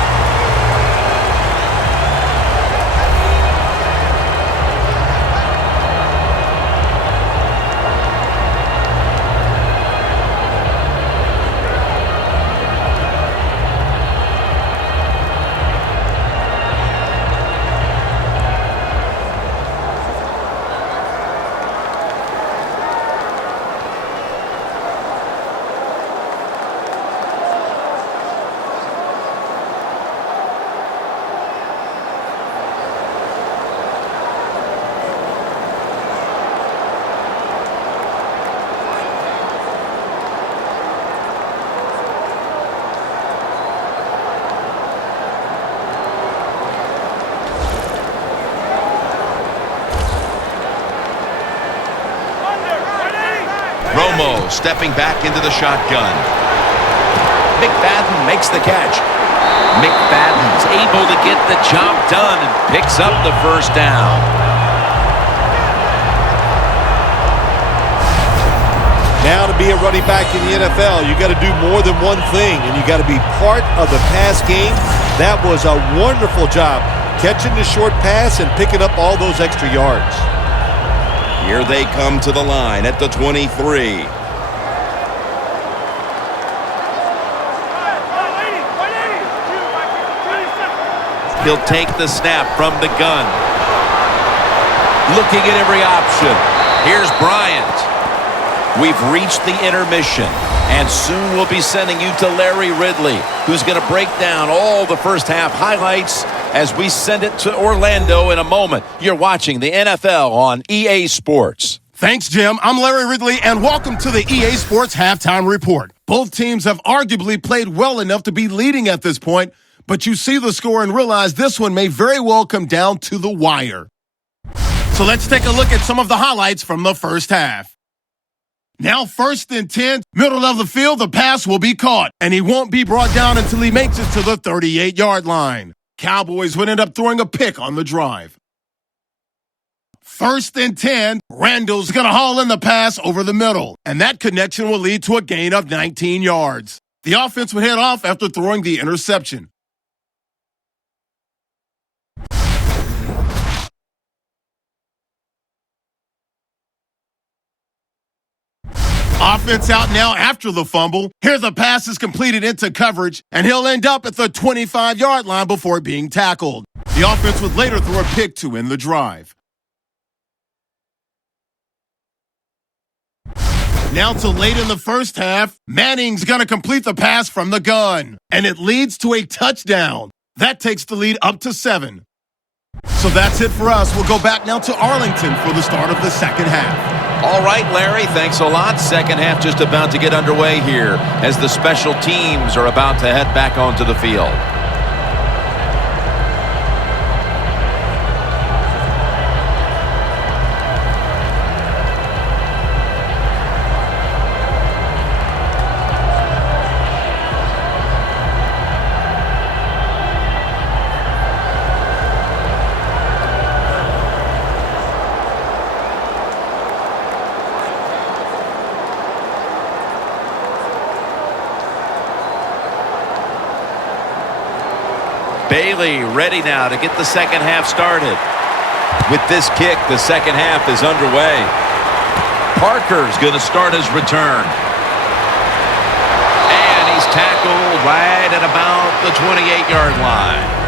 Stepping back into the shotgun. McFadden makes the catch. McFadden's able to get the job done and picks up the first down. Now to be a running back in the NFL, you got to do more than one thing, and you got to be part of the pass game. That was a wonderful job, catching the short pass and picking up all those extra yards. Here they come to the line at the 23. He'll take the snap from the gun. Looking at every option. Here's Bryant. We've reached the intermission, and soon we'll be sending you to Larry Ridley, who's going to break down all the first half highlights as we send it to Orlando in a moment. You're watching the NFL on EA Sports. Thanks, Jim. I'm Larry Ridley, and welcome to the EA Sports Halftime Report. Both teams have arguably played well enough to be leading at this point, but you see the score and realize this one may very well come down to the wire. So let's take a look at some of the highlights from the first half. Now 1st and 10, middle of the field, the pass will be caught, and he won't be brought down until he makes it to the 38-yard line. Cowboys would end up throwing a pick on the drive. 1st and 10, Randall's going to haul in the pass over the middle, and that connection will lead to a gain of 19 yards. The offense would head off after throwing the interception. Offense out now after the fumble. Here the pass is completed into coverage, and he'll end up at the 25-yard line before being tackled. The offense would later throw a pick to end the drive. Now to late in the first half, Manning's going to complete the pass from the gun, and it leads to a touchdown. That takes the lead up to 7. So that's it for us. We'll go back now to Arlington for the start of the second half. All right, Larry, thanks a lot. Second half just about to get underway here as the special teams are about to head back onto the field. Bailey ready now to get the second half started. With this kick, the second half is underway. Parker's going to start his return. And he's tackled right at about the 28-yard line.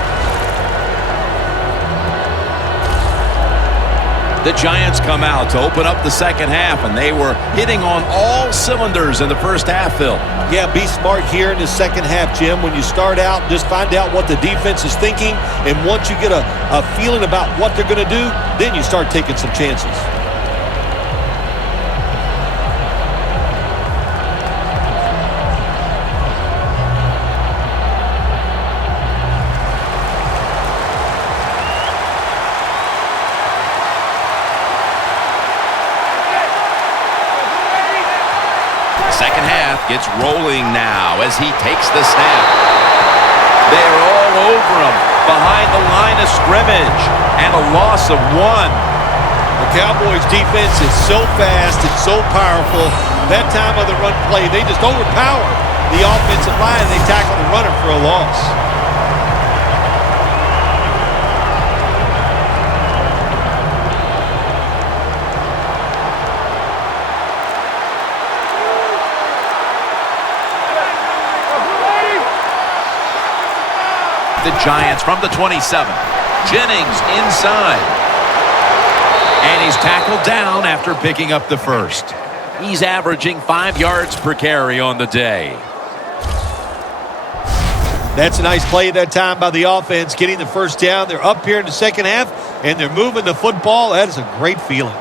The Giants come out to open up the second half, and they were hitting on all cylinders in the first half, Phil. Yeah, be smart here in the second half, Jim. When you start out, just find out what the defense is thinking, and once you get a feeling about what they're going to do, then you start taking some chances. Second half gets rolling now as he takes the snap. They're all over him behind the line of scrimmage, and a loss of 1. The Cowboys defense is so fast and so powerful. That time of the run play, they just overpower the offensive line and they tackle the runner for a loss. The Giants from the 27. Jennings inside. And he's tackled down after picking up the first. He's averaging 5 yards per carry on the day. That's a nice play at that time by the offense, getting the first down. They're up here in the second half, and they're moving the football. That is a great feeling.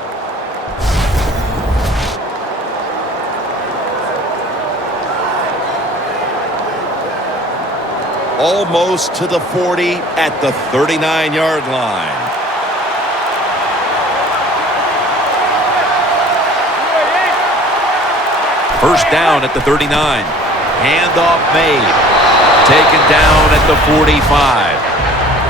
Almost to the 40 at the 39-yard line. First down at the 39. Handoff made. Taken down at the 45.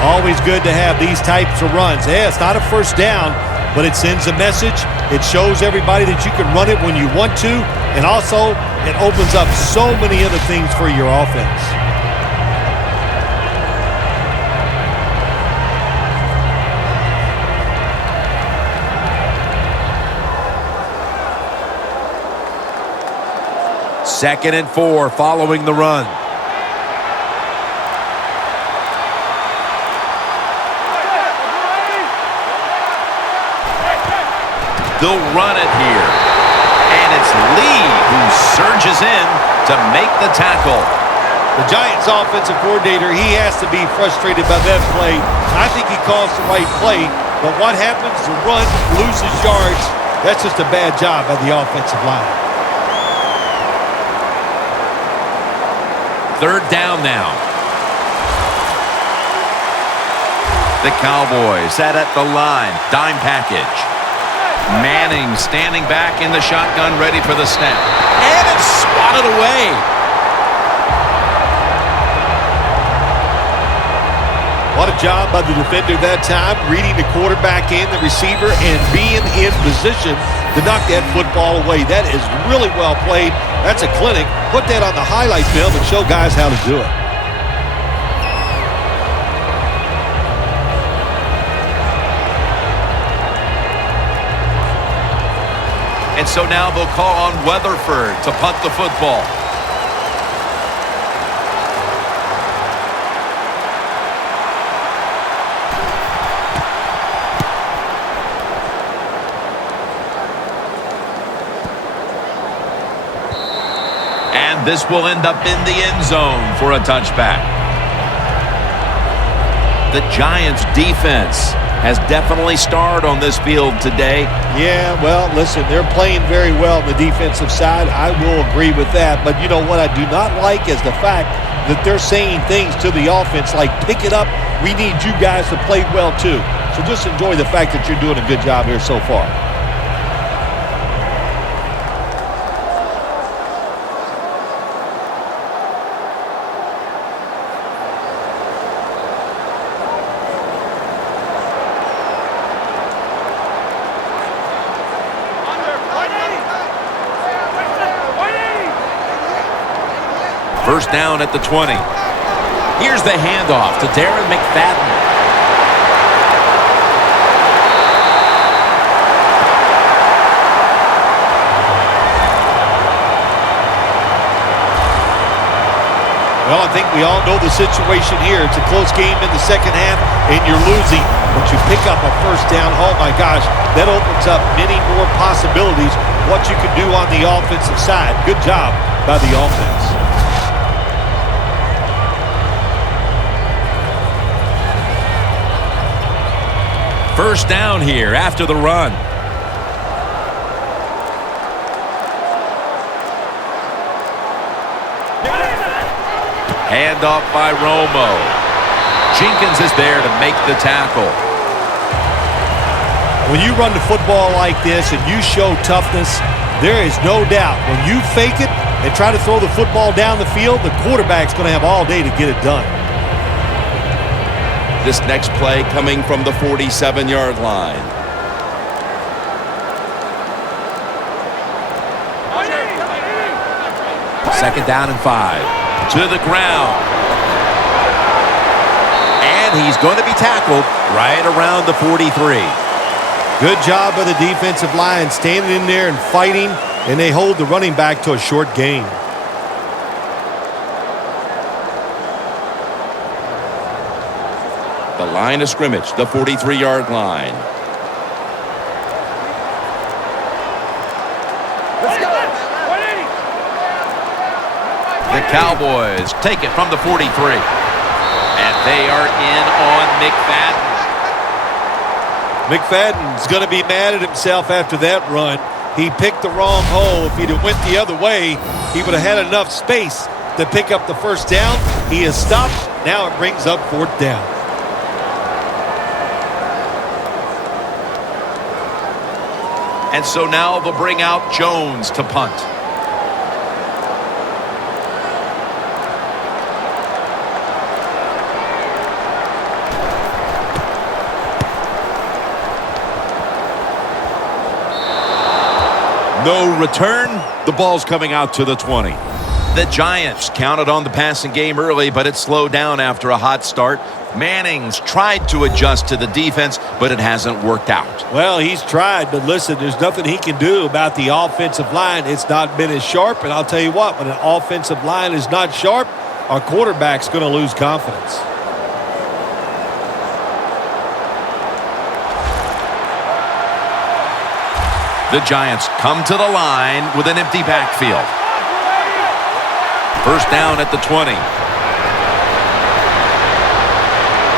Always good to have these types of runs. Yeah, it's not a first down, but it sends a message. It shows everybody that you can run it when you want to, and also it opens up so many other things for your offense. Second and 4 following the run. They'll run it here. And it's Lee who surges in to make the tackle. The Giants offensive coordinator, he has to be frustrated by that play. I think he calls the right play, but what happens? The run loses yards. That's just a bad job by the offensive line. Third down now. The Cowboys set at the line. Dime package. Manning standing back in the shotgun, ready for the snap. And it's swatted away. What a job by the defender that time, reading the quarterback and the receiver and being in position to knock that football away. That is really well played. That's a clinic. Put that on the highlight film and show guys how to do it. And so now they'll call on Weatherford to punt the football. And this will end up in the end zone for a touchback. The Giants defense has definitely starred on this field today. Yeah, well, listen, they're playing very well on the defensive side. I will agree with that. But you know what I do not like is the fact that they're saying things to the offense like, pick it up, we need you guys to play well too. So just enjoy the fact that you're doing a good job here so far. First down at the 20. Here's the handoff to Darren McFadden. Well, I think we all know the situation here. It's a close game in the second half, and you're losing. But you pick up a first down. Oh, my gosh, that opens up many more possibilities what you can do on the offensive side. Good job by the offense. First down here after the run. Handoff by Romo. Jenkins is there to make the tackle. When you run the football like this and you show toughness, there is no doubt when you fake it and try to throw the football down the field, the quarterback's going to have all day to get it done. This next play coming from the 47-yard line. second down and 5. To the ground. And he's going to be tackled right around the 43. Good job by the defensive line standing in there and fighting, and they hold the running back to a short gain. The line of scrimmage, the 43-yard line. The Cowboys take it from the 43. And they are in on McFadden. McFadden's going to be mad at himself after that run. He picked the wrong hole. If he'd have went the other way, he would have had enough space to pick up the first down. He has stopped. Now it brings up fourth down. And so now they'll bring out Jones to punt. No return. The ball's coming out to the 20. The Giants counted on the passing game early, but it slowed down after a hot start. Manning's tried to adjust to the defense, but it hasn't worked out. Well, he's tried, but listen, there's nothing he can do about the offensive line. It's not been as sharp, and I'll tell you what, when an offensive line is not sharp, our quarterback's going to lose confidence. The Giants come to the line with an empty backfield. First down at the 20.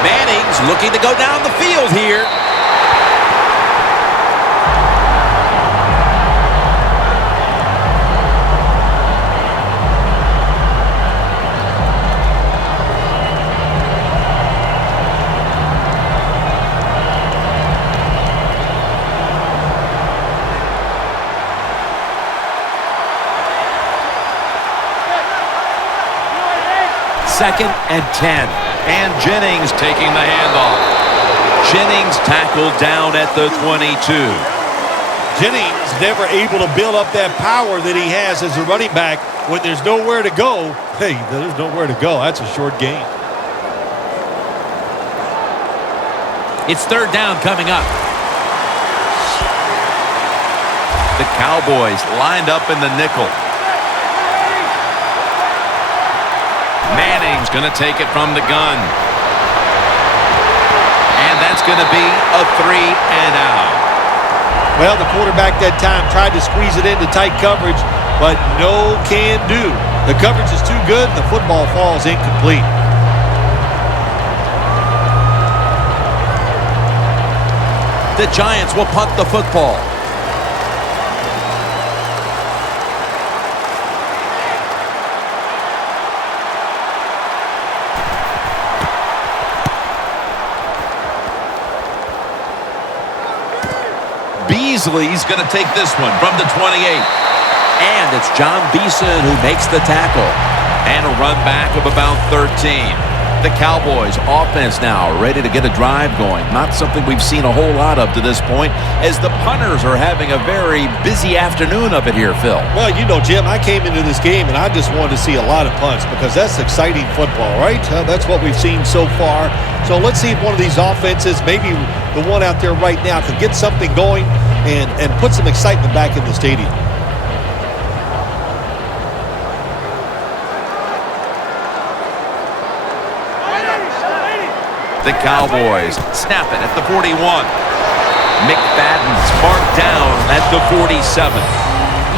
Manning's looking to go down the field here. Second and 10. And Jennings taking the handoff. Jennings tackled down at the 22. Jennings never able to build up that power that he has as a running back. When there's nowhere to go, hey, there's nowhere to go. That's a short gain. It's third down coming up. The Cowboys lined up in the nickel. Manning's going to take it from the gun. And that's going to be a 3-and-out. Well, the quarterback that time tried to squeeze it into tight coverage, but no can do. The coverage is too good, and the football falls incomplete. The Giants will punt the football. Beasley's going to take this one from the 28. And it's John Beeson who makes the tackle. And a run back of about 13. The Cowboys offense now ready to get a drive going. Not something we've seen a whole lot of to this point, as the punters are having a very busy afternoon of it here, Phil. Well, you know, Jim, I came into this game and I just wanted to see a lot of punts because that's exciting football, right? That's what we've seen so far. So let's see if one of these offenses, maybe the one out there right now, can get something going and put some excitement back in the stadium. The Cowboys snap it at the 41. McFadden's marked down at the 47.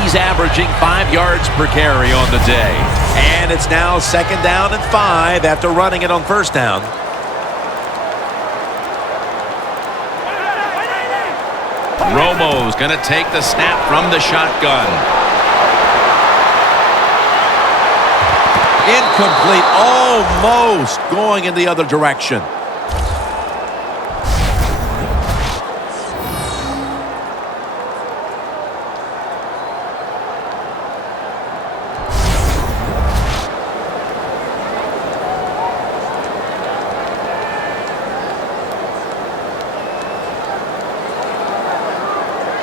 He's averaging 5 yards per carry on the day. And it's now second down and 5 after running it on first down. Romo's going to take the snap from the shotgun. Incomplete, almost going in the other direction.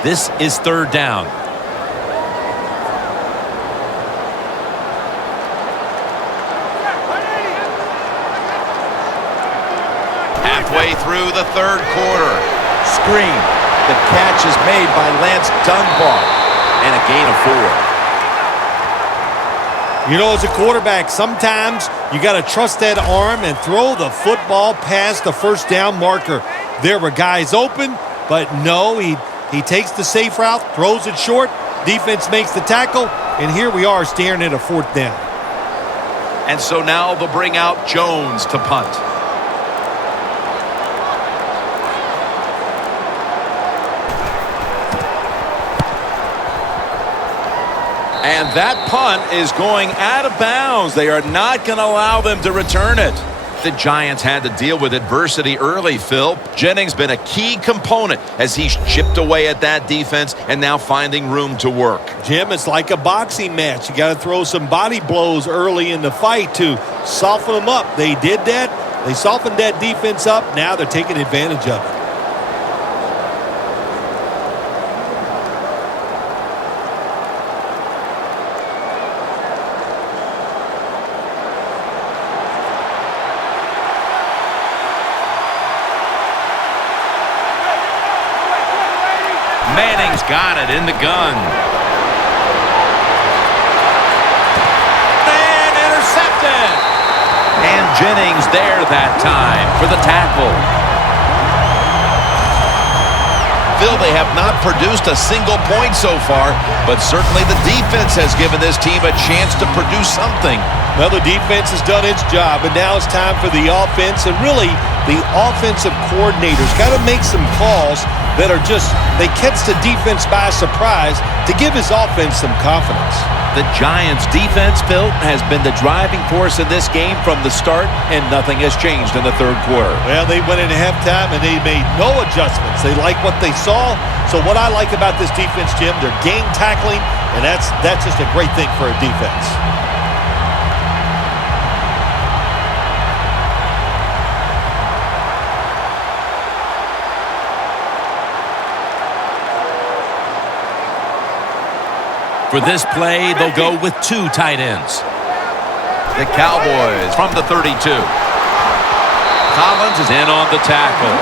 This is third down. halfway through the third quarter. Screen. The catch is made by Lance Dunbar. And a gain of 4. You know, as a quarterback, sometimes you got to trust that arm and throw the football past the first down marker. There were guys open, but no, he takes the safe route, throws it short, defense makes the tackle, and here we are staring at a 4th down. And so now they'll bring out Jones to punt. And that punt is going out of bounds. They are not going to allow them to return it. The Giants had to deal with adversity early, Phil. Jennings been a key component as he's chipped away at that defense and now finding room to work. Jim, it's like a boxing match. You got to throw some body blows early in the fight to soften them up. They did that. They softened that defense up. Now they're taking advantage of it. Manning's got it in the gun. And intercepted. And Jennings there that time for the tackle. Phil, they have not produced a single point so far, but certainly the defense has given this team a chance to produce something. Well, the defense has done its job, and now it's time for the offense, and really the offensive coordinators got to make some calls that are just, they catch the defense by surprise to give his offense some confidence. The Giants' defense, Phil, has been the driving force in this game from the start, and nothing has changed in the third quarter. Well, they went into halftime, and they made no adjustments. They like what they saw. So what I like about this defense, Jim, they're game tackling, and that's just a great thing for a defense. For this play, they'll go with 2 tight ends. The Cowboys from the 32. Collins is in on the tackle.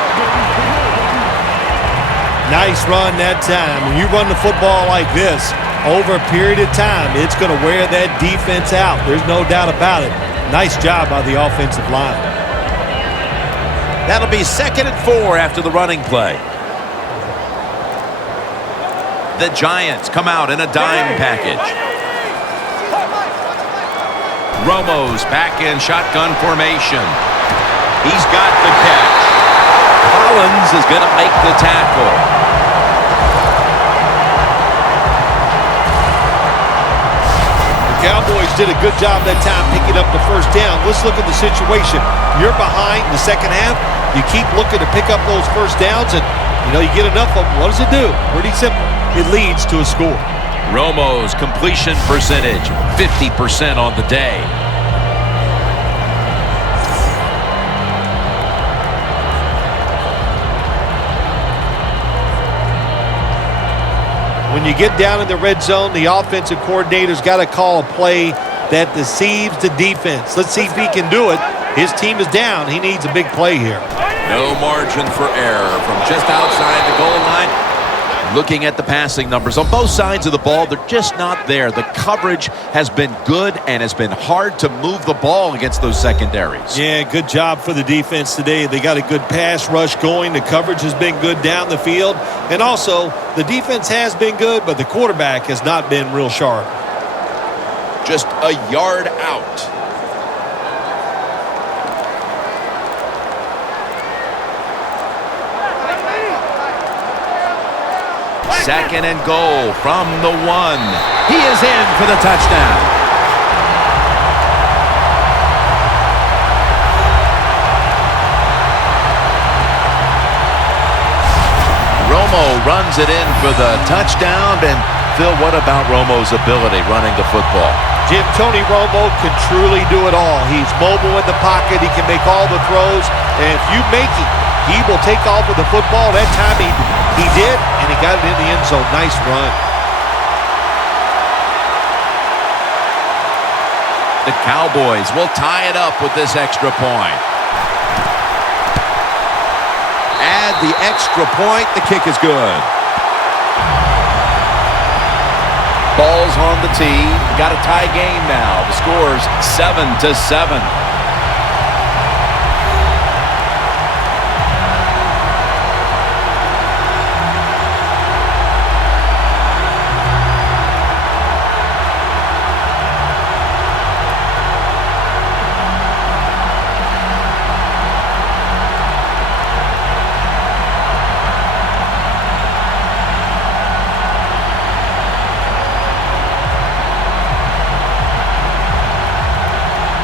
Nice run that time. When you run the football like this, over a period of time, it's going to wear that defense out. There's no doubt about it. Nice job by the offensive line. That'll be 2nd and 4 after the running play. The Giants come out in a dime package. Romo's back in shotgun formation. He's got the catch. Collins is going to make the tackle. The Cowboys did a good job that time picking up the first down. Let's look at the situation. You're behind in the second half. You keep looking to pick up those first downs, and you get enough of them. What does it do? Pretty simple. It leads to a score. Romo's completion percentage, 50% on the day. When you get down in the red zone, the offensive coordinator's got to call a play that deceives the defense. Let's see if he can do it. His team is down. He needs a big play here. No margin for error from just outside the goal line. Looking at the passing numbers on both sides of the ball, they're just not there. The coverage has been good, and it's been hard to move the ball against those secondaries. Yeah, good job for the defense today. They got a good pass rush going. The coverage has been good down the field. And also, the defense has been good, but the quarterback has not been real sharp. Just a yard out. Second and goal from the 1. He is in for the touchdown. Romo runs it in for the touchdown. And Phil, what about Romo's ability running the football? Jim, Tony Romo can truly do it all. He's mobile in the pocket. He can make all the throws. And if you make him, he will take off with the football. That time he did, and he got it in the end zone. Nice run. The Cowboys will tie it up with this extra point. add the extra point. The kick is good. Ball's on the tee. Got a tie game now. The score's 7-7.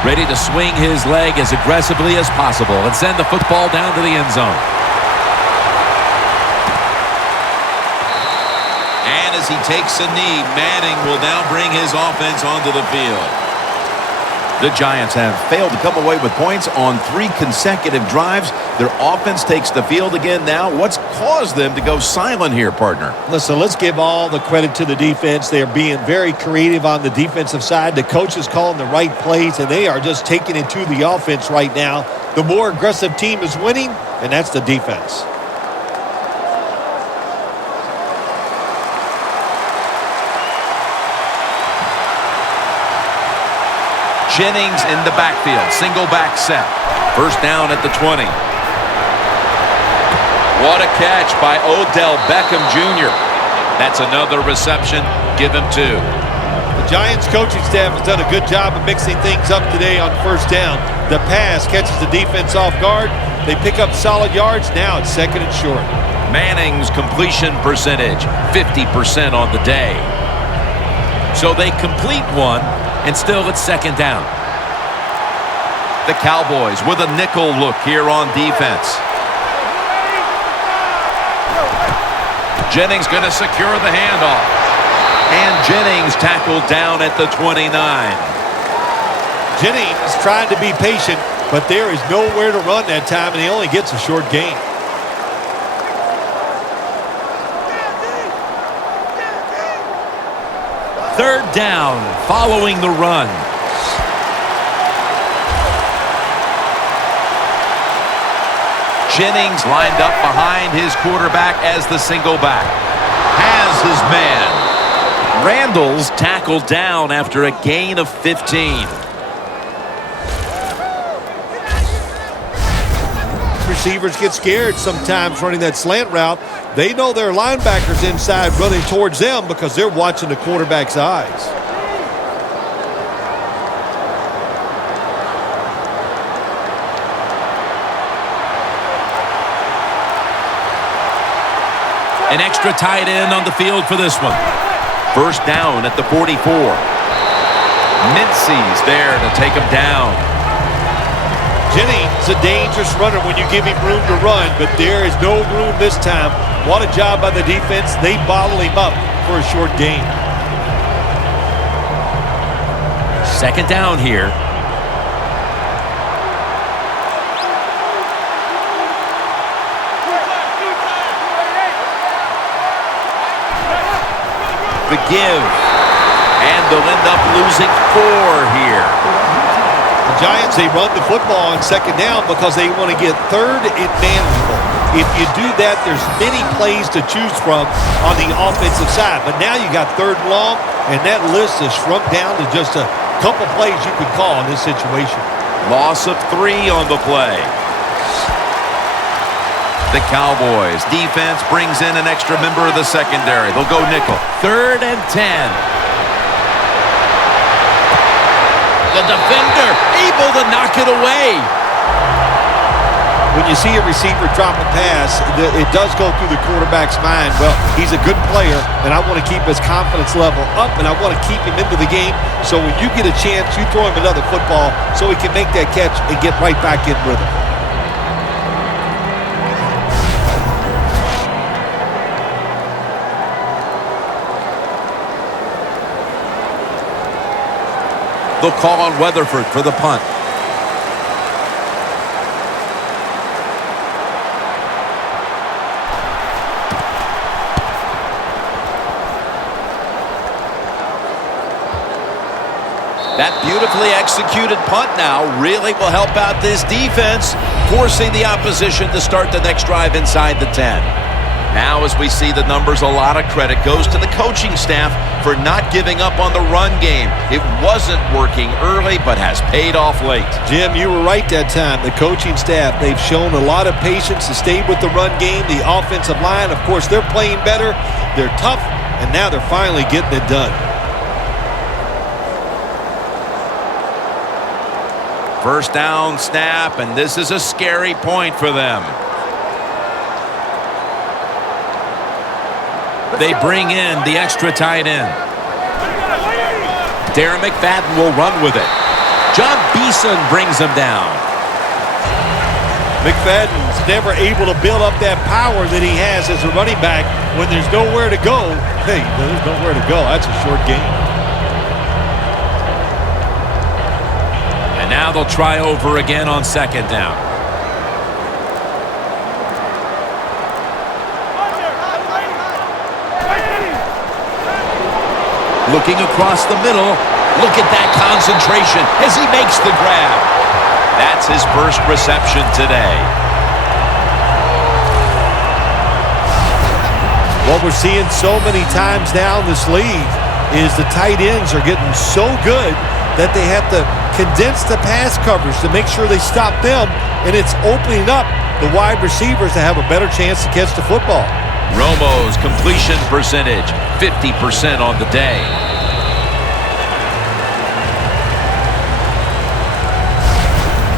Ready to swing his leg as aggressively as possible and send the football down to the end zone. And as he takes a knee, Manning will now bring his offense onto the field. The Giants have failed to come away with points on 3 consecutive drives. Their offense takes the field again now. What's caused them to go silent here, partner? Listen, let's give all the credit to the defense. They are being very creative on the defensive side. The coach is calling the right plays, and they are just taking it to the offense right now. The more aggressive team is winning, and that's the defense. Jennings in the backfield. Single back set. First down at the 20. What a catch by Odell Beckham Jr. That's another reception. Give him 2. The Giants coaching staff has done a good job of mixing things up today on first down. The pass catches the defense off guard. They pick up solid yards. Now it's 2nd and short. Manning's completion percentage, 50% on the day. So they complete one, and still it's 2nd down. The Cowboys with a nickel look here on defense. Jennings going to secure the handoff. And Jennings tackled down at the 29. Jennings trying to be patient, but there is nowhere to run that time, and he only gets a short gain. Third down, following the run. Jennings lined up behind his quarterback as the single back. Has his man. Randall's tackled down after a gain of 15. Receivers get scared sometimes running that slant route. They know their linebackers inside running towards them because they're watching the quarterback's eyes. An extra tight end on the field for this one. First down at the 44. Mincey's there to take him down. Jennings, a dangerous runner when you give him room to run, but there is no room this time. What a job by the defense. They bottle him up for a short gain. 2nd down here. The give. And they'll end up losing 4 here. The Giants, they run the football on 2nd down because they want to get 3rd and manageable. If you do that, there's many plays to choose from on the offensive side. But now you got 3rd and long, and that list is shrunk down to just a couple plays you could call in this situation. Loss of 3 on the play. The Cowboys defense brings in an extra member of the secondary. They'll go nickel. 3rd and 10. The defender able to knock it away. When you see a receiver drop a pass, it does go through the quarterback's mind. Well, he's a good player, and I want to keep his confidence level up, and I want to keep him into the game. So when you get a chance, you throw him another football so he can make that catch and get right back in rhythm. They'll call on Weatherford for the punt. That beautifully executed punt now really will help out this defense, forcing the opposition to start the next drive inside the 10. Now, as we see the numbers, a lot of credit goes to the coaching staff for not giving up on the run game. It wasn't working early, but has paid off late. Jim, you were right that time. The coaching staff, they've shown a lot of patience to stay with the run game. The offensive line, of course, they're playing better. They're tough, and now they're finally getting it done. First down snap, and this is a scary point for them. They bring in the extra tight end. Darren McFadden will run with it. John Beeson brings him down. McFadden's never able to build up that power that he has as a running back when there's nowhere to go. Hey, there's nowhere to go. That's a short game. And now they'll try over again on second down. Looking across the middle. Look at that concentration as he makes the grab. That's his first reception today. What we're seeing so many times now in this league is the tight ends are getting so good that they have to condense the pass coverage to make sure they stop them, and it's opening up the wide receivers to have a better chance to catch the football. Romo's completion percentage, 50% on the day.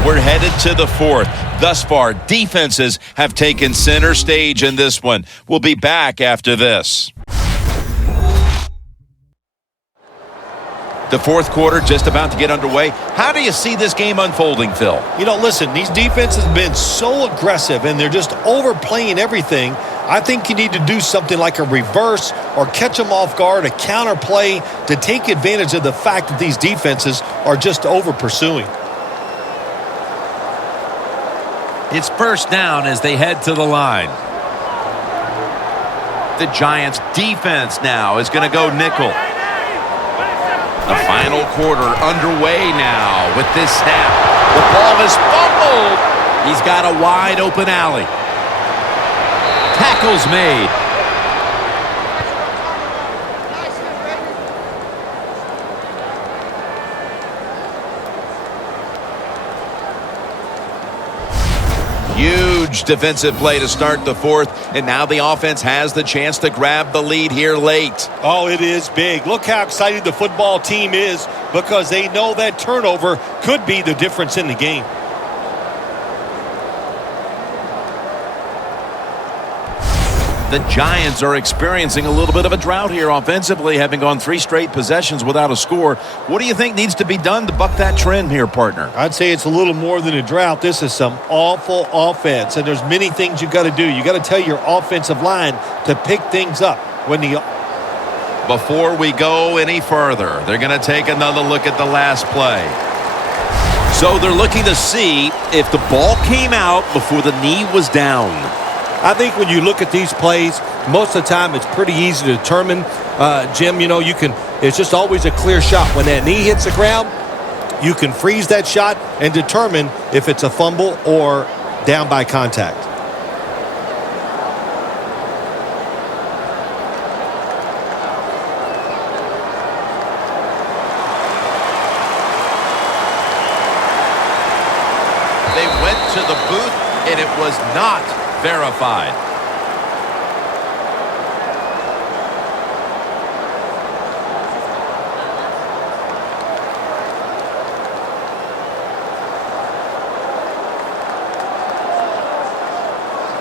We're headed to the fourth. Thus far, defenses have taken center stage in this one. We'll be back after this. The fourth quarter just about to get underway. How do you see this game unfolding, Phil? You know, listen, these defenses have been so aggressive and they're just overplaying everything. I think you need to do something like a reverse or catch them off guard, a counter play to take advantage of the fact that these defenses are just over pursuing. It's first down as they head to the line. The Giants' defense now is going to go nickel. The final quarter underway now with this snap. The ball is fumbled. He's got a wide open alley. Tackle's made. Huge defensive play to start the fourth, and now the offense has the chance to grab the lead here late. Oh, it is big. Look how excited the football team is because they know that turnover could be the difference in the game. The Giants are experiencing a little bit of a drought here offensively, having gone 3 straight possessions without a score. What do you think needs to be done to buck that trend here, partner? I'd say it's a little more than a drought. This is some awful offense, and there's many things you got to do. You got to tell your offensive line to pick things up when the... Before we go any further, they're going to take another look at the last play. So they're looking to see if the ball came out before the knee was down. I think when you look at these plays, most of the time it's pretty easy to determine. Jim, you know, it's just always a clear shot. When that knee hits the ground, you can freeze that shot and determine if it's a fumble or down by contact. They went to the booth, and it was not verified.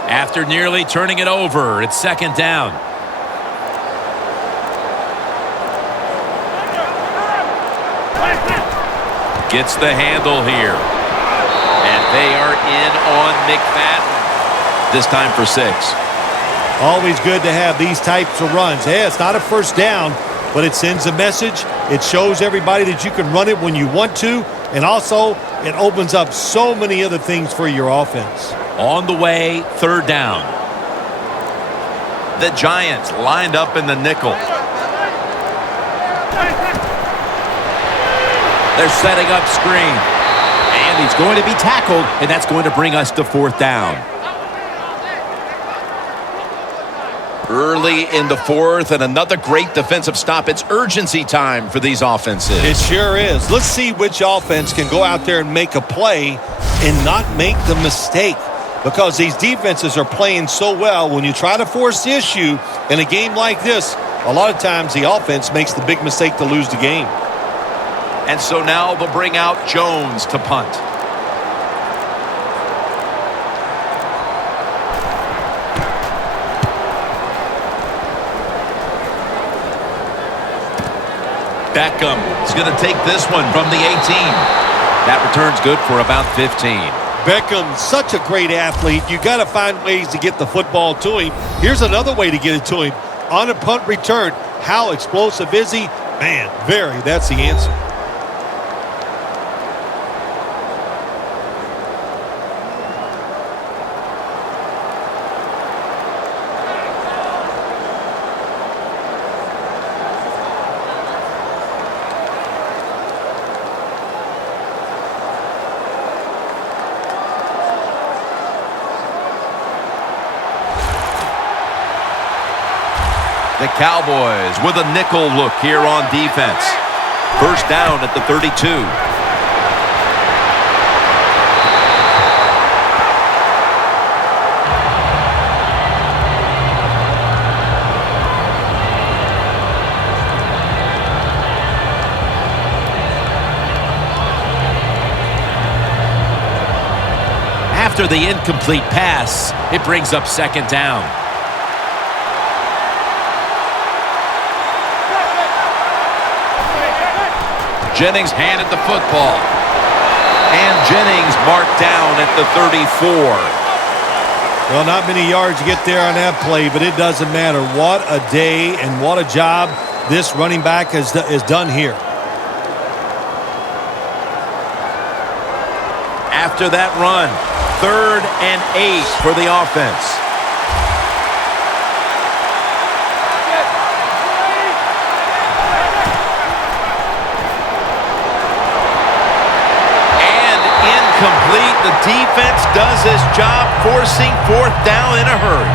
After nearly turning it over, it's second down. Gets the handle here. And they are in on McFadden. This time for 6. Always good to have these types of runs. Yeah, it's not a first down, but it sends a message. It shows everybody that you can run it when you want to, and also it opens up so many other things for your offense. On the way, third down. The Giants lined up in the nickel. They're setting up screen. And he's going to be tackled, and that's going to bring us to fourth down. Early in the fourth, and another great defensive stop. It's urgency time for these offenses. It sure is. Let's see which offense can go out there and make a play and not make the mistake. Because these defenses are playing so well, when you try to force the issue in a game like this, a lot of times the offense makes the big mistake to lose the game. And so now they'll bring out Jones to punt. Beckham is going to take this one from the 18. That return's good for about 15. Beckham, such a great athlete. You got to find ways to get the football to him. Here's another way to get it to him. On a punt return, how explosive is he? Man, very. That's the answer. The Cowboys with a nickel look here on defense. First down at the 32. After the incomplete pass, it brings up second down. Jennings handed the football. And Jennings marked down at the 34. Well, not many yards to get there on that play, but it doesn't matter. What a day and what a job this running back has done here. After that run, 3rd and 8 for the offense. Complete. The defense does its job, forcing fourth down in a hurry.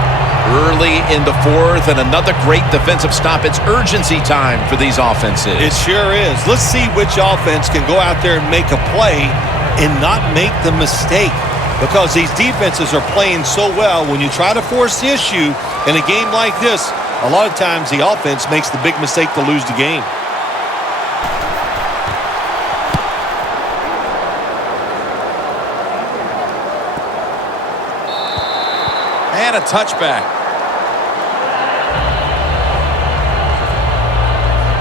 Early in the fourth, and another great defensive stop. It's urgency time for these offenses. It sure is. Let's see which offense can go out there and make a play and not make the mistake. Because these defenses are playing so well, when you try to force the issue in a game like this, a lot of times the offense makes the big mistake to lose the game. And a touchback.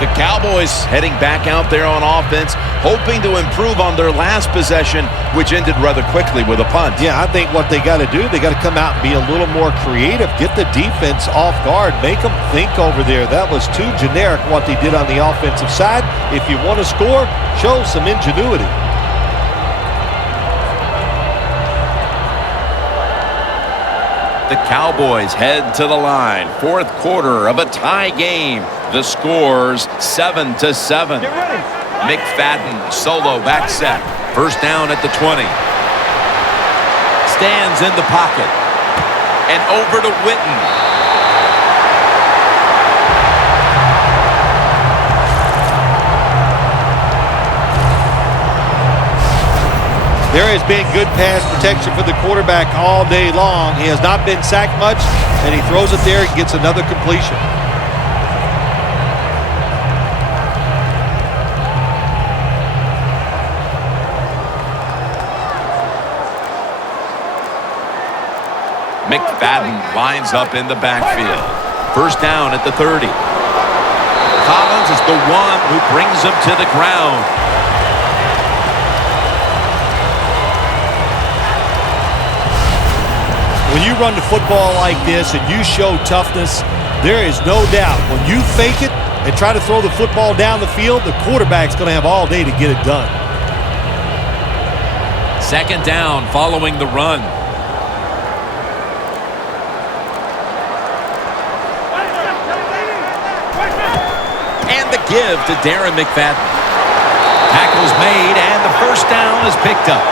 The Cowboys heading back out there on offense, hoping to improve on their last possession, which ended rather quickly with a punt. Yeah, I think what they got to do, they got to come out and be a little more creative. Get the defense off guard. Make them think over there. That was too generic what they did on the offensive side. If you want to score, show some ingenuity. The Cowboys head to the line. Fourth quarter of a tie game. The score's 7-7. McFadden solo back set. First down at the 20. Stands in the pocket. And over to Witten. There has been good pass protection for the quarterback all day long. He has not been sacked much, and he throws it there and gets another completion. McFadden lines up in the backfield. First down at the 30. Collins is the one who brings him to the ground. When you run the football like this and you show toughness, there is no doubt when you fake it and try to throw the football down the field, the quarterback's going to have all day to get it done. Second down following the run. And the give to Darren McFadden. Tackles made. First down is picked up.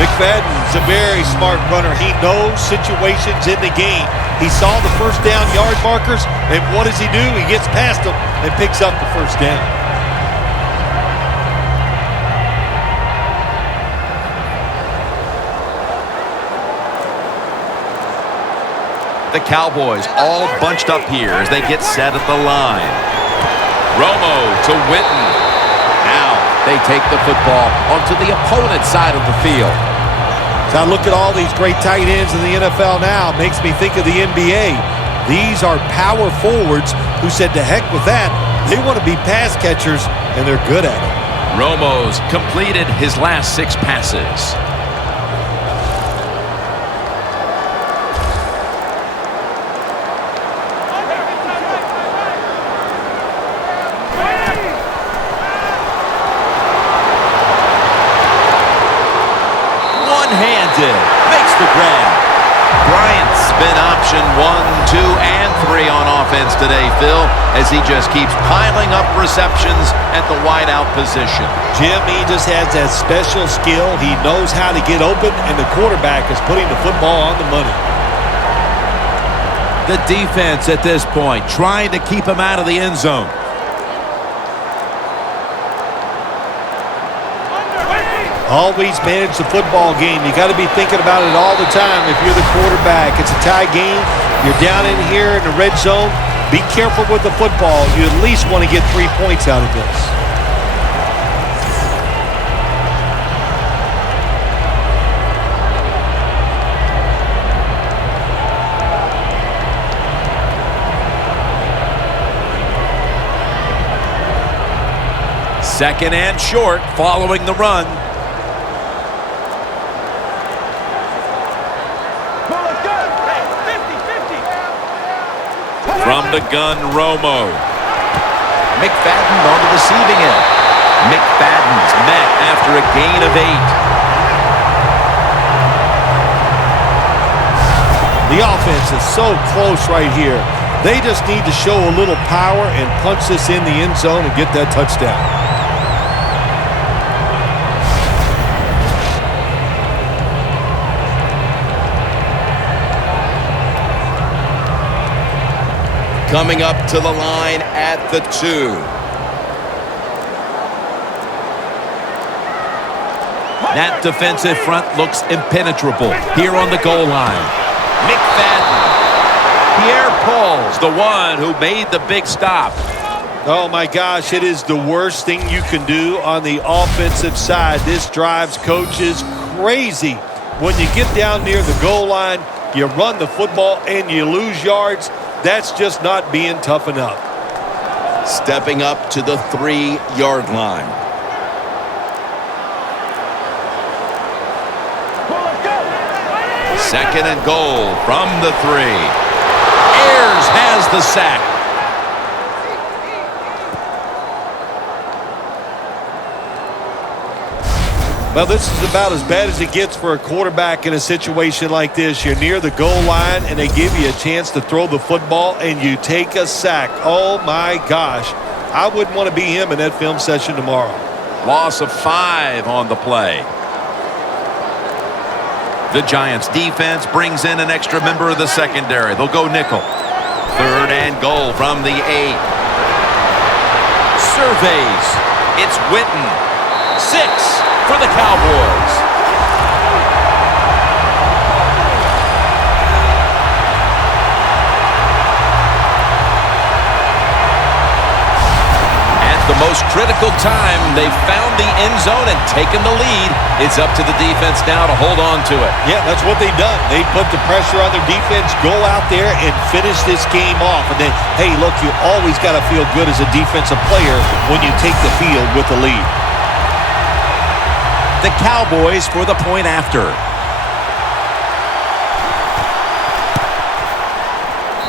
McFadden's a very smart runner. He knows situations in the game. He saw the first down yard markers, and what does he do? He gets past them and picks up the first down. The Cowboys all bunched up here as they get set at the line. Romo to Witten. Now they take the football onto the opponent's side of the field. So I look at all these great tight ends in the NFL now. Makes me think of the NBA. These are power forwards who said to heck with that. They want to be pass catchers, and they're good at it. Romo's completed his last 6 passes. Makes the grab. Bryant's been option 1, 2, and 3 on offense today, Phil, as he just keeps piling up receptions at the wideout position. Jim, he just has that special skill. He knows how to get open, and the quarterback is putting the football on the money. The defense at this point trying to keep him out of the end zone. Always manage the football game. You got to be thinking about it all the time if you're the quarterback. It's a tie game. You're down in here in the red zone. Be careful with the football. You at least want to get 3 points out of this. Second and short following the run. From the gun, Romo. McFadden on the receiving end. McFadden's met after a gain of 8. The offense is so close right here. They just need to show a little power and punch this in the end zone and get that touchdown. Coming up to the line at the 2. That defensive front looks impenetrable here on the goal line. McFadden. Pierre Paul's the one who made the big stop. Oh, my gosh, it is the worst thing you can do on the offensive side. This drives coaches crazy. When you get down near the goal line, you run the football and you lose yards. That's just not being tough enough. Stepping up to the 3-yard line. Second and goal from the 3. Ayers has the sack. Well, this is about as bad as it gets for a quarterback in a situation like this. You're near the goal line, and they give you a chance to throw the football, and you take a sack. Oh, my gosh. I wouldn't want to be him in that film session tomorrow. Loss of 5 on the play. The Giants defense brings in an extra member of the secondary. They'll go nickel. Third and goal from the 8. Surveys. It's Witten. 6 for the Cowboys. At the most critical time, they've found the end zone and taken the lead. It's up to the defense now to hold on to it. Yeah, that's what they've done. They put the pressure on their defense, go out there and finish this game off. And then, hey, look, you always got to feel good as a defensive player when you take the field with the lead. The Cowboys for the point after.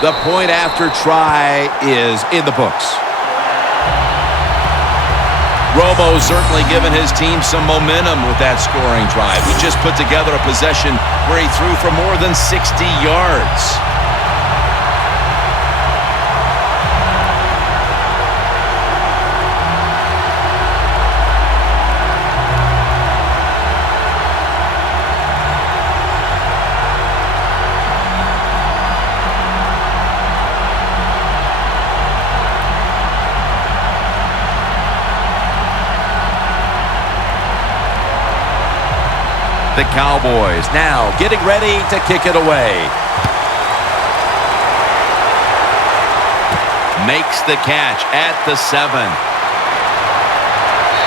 The point after try is in the books. Romo certainly given his team some momentum with that scoring drive. He just put together a possession where he threw for more than 60 yards. The Cowboys now getting ready to kick it away. Makes the catch at the 7.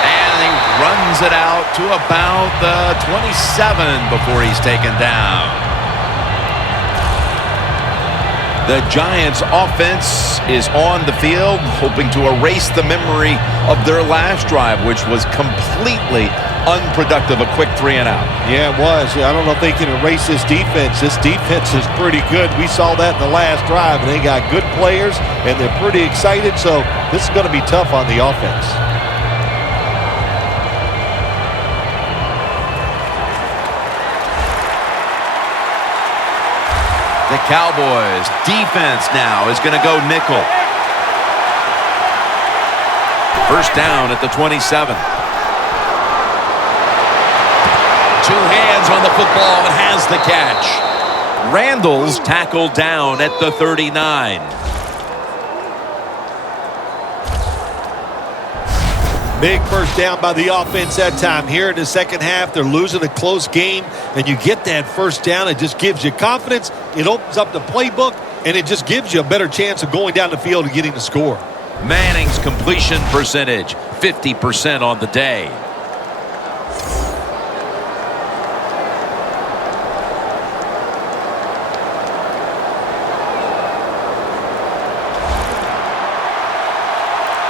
And he runs it out to about the 27 before he's taken down. The Giants offense is on the field, hoping to erase the memory of their last drive, which was completely unproductive, a quick 3 and out. Yeah, it was. I don't know if they can erase this defense. This defense is pretty good. We saw that in the last drive, and they got good players, and they're pretty excited, so this is going to be tough on the offense. The Cowboys defense now is going to go nickel. First down at the 27. Two hands on the football and has the catch. Randall's tackled down at the 39. Big first down by the offense that time. Here in the second half, they're losing a close game, and you get that first down. It just gives you confidence. It opens up the playbook, and it just gives you a better chance of going down the field and getting the score. Manning's completion percentage, 50% on the day.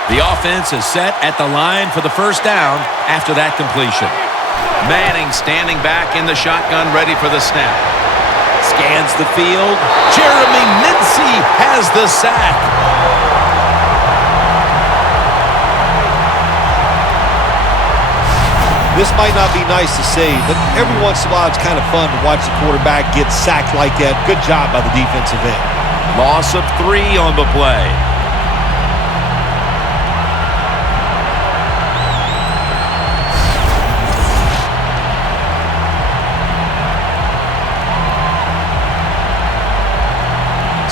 The offense is set at the line for the first down after that completion. Manning standing back in the shotgun, ready for the snap. Scans the field. Jeremy Mincey has the sack. This might not be nice to say, but every once in a while it's kind of fun to watch the quarterback get sacked like that. Good job by the defensive end. Loss of 3 on the play.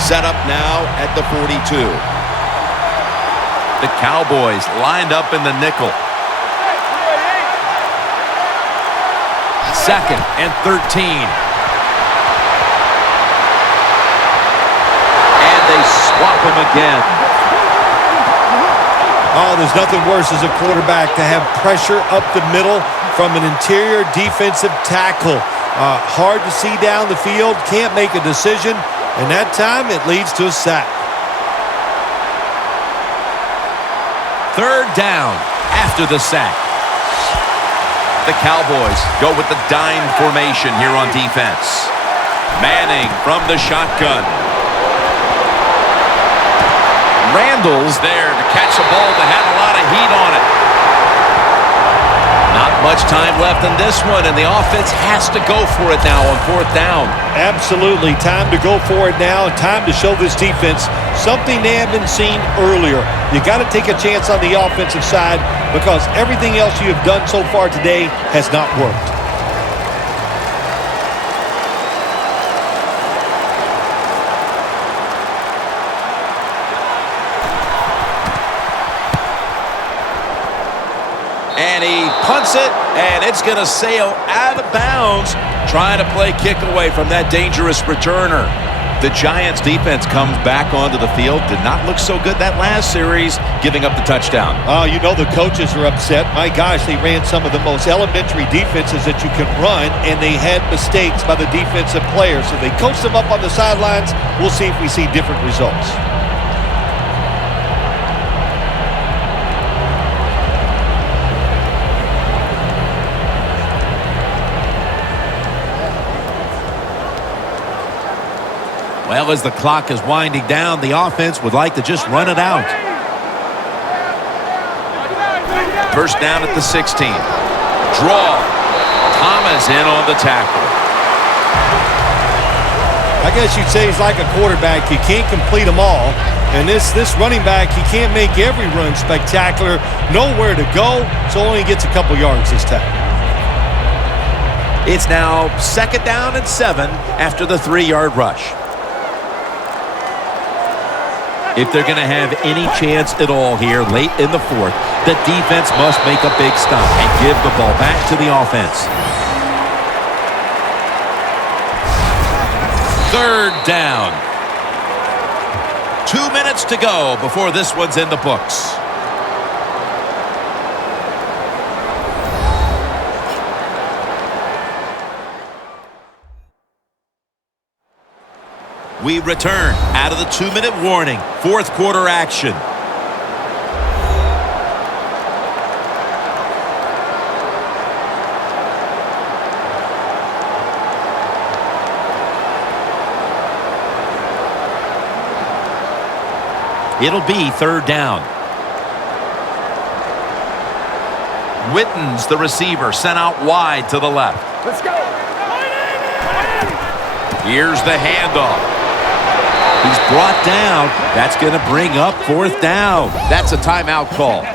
Set up now at the 42. The Cowboys lined up in the nickel. 2nd and 13. And they swap him again. Oh, there's nothing worse as a quarterback to have pressure up the middle from an interior defensive tackle. Hard to see down the field, can't make a decision. And that time, it leads to a sack. 3rd down after the sack. The Cowboys go with the dime formation here on defense. Manning from the shotgun. Randall's there to catch a ball that had a lot of heat on it. Not much time left in this one, and the offense has to go for it now on 4th down. Absolutely. Time to go for it now. Time to show this defense something they haven't seen earlier. You got to take a chance on the offensive side because everything else you have done so far today has not worked. And he punts it, and it's going to sail out of bounds, trying to play kick away from that dangerous returner. The Giants defense comes back onto the field. Did not look so good that last series, giving up the touchdown. Oh, you know the coaches are upset. My gosh, they ran some of the most elementary defenses that you can run, and they had mistakes by the defensive players. So they coached them up on the sidelines. We'll see if we see different results. Well, as the clock is winding down, the offense would like to just run it out. First down at the 16. Draw. Thomas in on the tackle. I guess you'd say he's like a quarterback. You can't complete them all. And this running back, he can't make every run spectacular. Nowhere to go, so only gets a couple yards this time. It's now 2nd down and 7 after the 3-yard rush. If they're going to have any chance at all here late in the 4th, the defense must make a big stop and give the ball back to the offense. Third down. 2 minutes to go before this one's in the books. We return out of the 2-minute warning. Fourth quarter action. It'll be third down. Witten's the receiver, sent out wide to the left. Let's go. Here's the handoff. He's brought down. That's going to bring up fourth down. That's a timeout call.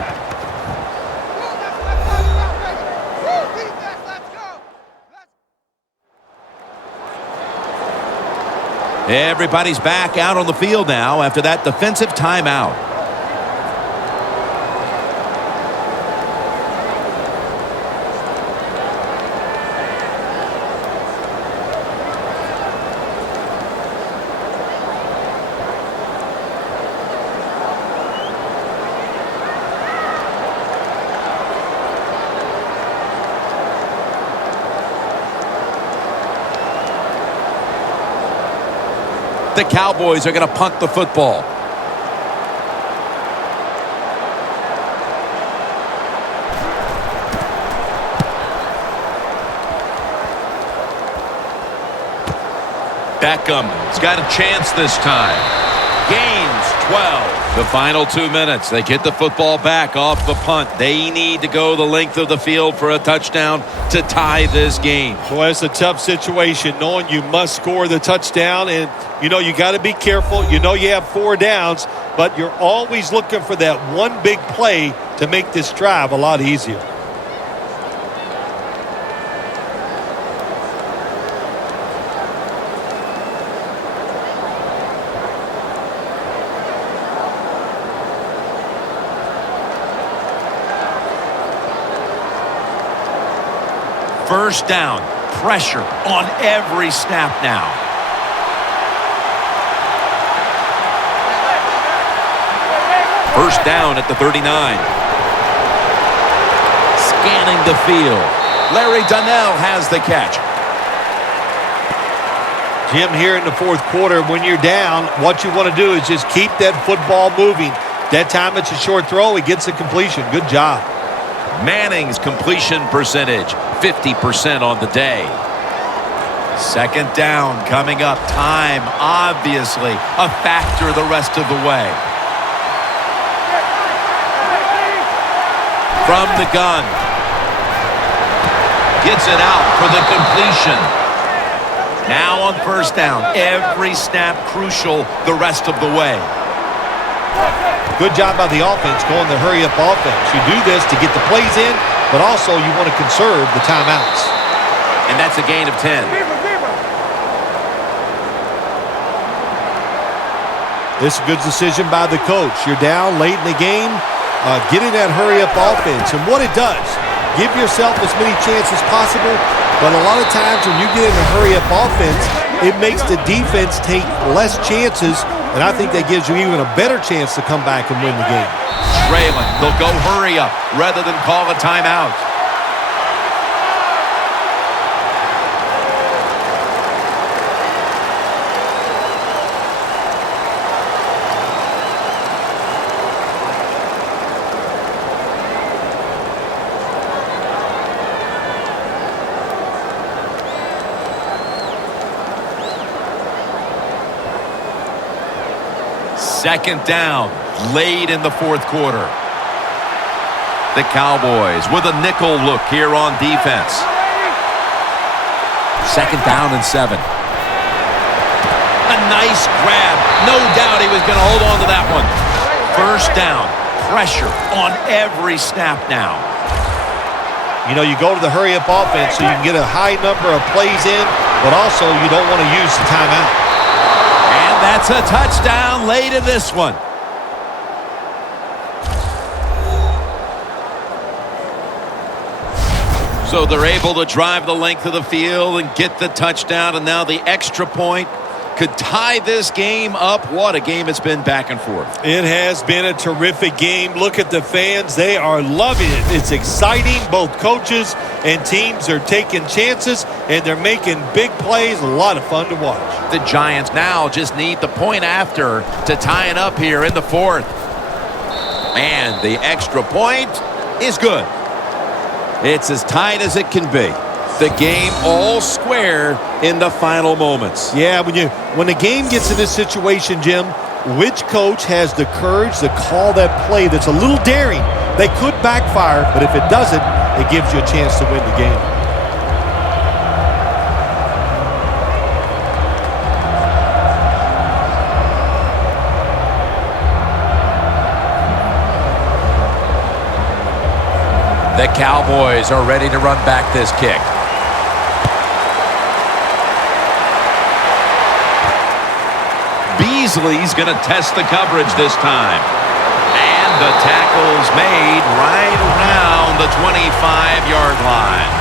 Everybody's back out on the field now after that defensive timeout. The Cowboys are going to punt the football. Beckham's got a chance this time. Gains 12. The final 2 minutes. They get the football back off the punt. They need to go the length of the field for a touchdown to tie this game. Boy, it's a tough situation knowing you must score the touchdown, and you know you got to be careful. You know you have 4 downs, but you're always looking for that one big play to make this drive a lot easier. First down. Pressure on every snap now. First down at the 39. Scanning the field. Larry Donnell has the catch. Jim, here in the fourth quarter, when you're down, what you want to do is just keep that football moving. That time it's a short throw. He gets the completion. Good job. Manning's completion percentage, 50% on the day. Second down coming up. Time, obviously, a factor the rest of the way. From the gun. Gets it out for the completion. Now on first down. Every snap crucial the rest of the way. Good job by the offense going the hurry-up offense. You do this to get the plays in, but also you want to conserve the timeouts. And that's a gain of 10. This is a good decision by the coach. You're down late in the game, getting that hurry-up offense. And what it does, give yourself as many chances as possible, but a lot of times when you get in a hurry-up offense, it makes the defense take less chances, and I think that gives you even a better chance to come back and win the game. Trailing. They'll go hurry up rather than call a timeout. Second down, late in the fourth quarter. The Cowboys with a nickel look here on defense. Second down and 7. A nice grab. No doubt he was going to hold on to that one. First down, pressure on every snap now. You know, you go to the hurry-up offense so you can get a high number of plays in, but also you don't want to use the timeout. And that's a touchdown late in this one. So they're able to drive the length of the field and get the touchdown, and now the extra point could tie this game up. What a game it's been back and forth. It has been a terrific game. Look at the fans. They are loving it. It's exciting. Both coaches and teams are taking chances, and they're making big plays. A lot of fun to watch. The Giants now just need the point after to tie it up here in the fourth. And the extra point is good. It's as tight as it can be. The game all square in the final moments. Yeah, when the game gets in this situation, Jim, which coach has the courage to call that play that's a little daring? They could backfire, but if it doesn't, it gives you a chance to win the game. The Cowboys are ready to run back this kick. Beasley's going to test the coverage this time. And the tackle's made right around the 25-yard line.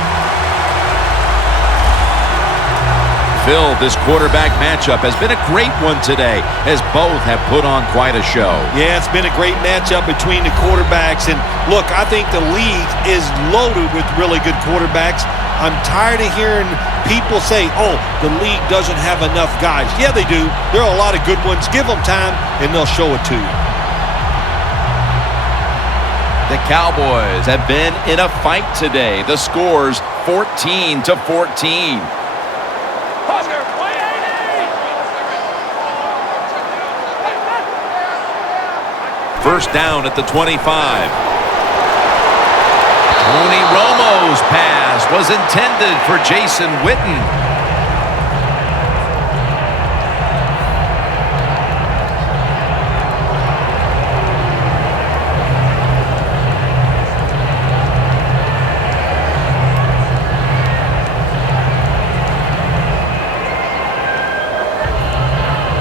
Phil, this quarterback matchup has been a great one today, as both have put on quite a show. Yeah, it's been a great matchup between the quarterbacks. And look, I think the league is loaded with really good quarterbacks. I'm tired of hearing people say, oh, the league doesn't have enough guys. Yeah, they do. There are a lot of good ones. Give them time, and they'll show it to you. The Cowboys have been in a fight today. The score's 14-14. First down at the 25. Tony Romo's pass was intended for Jason Witten.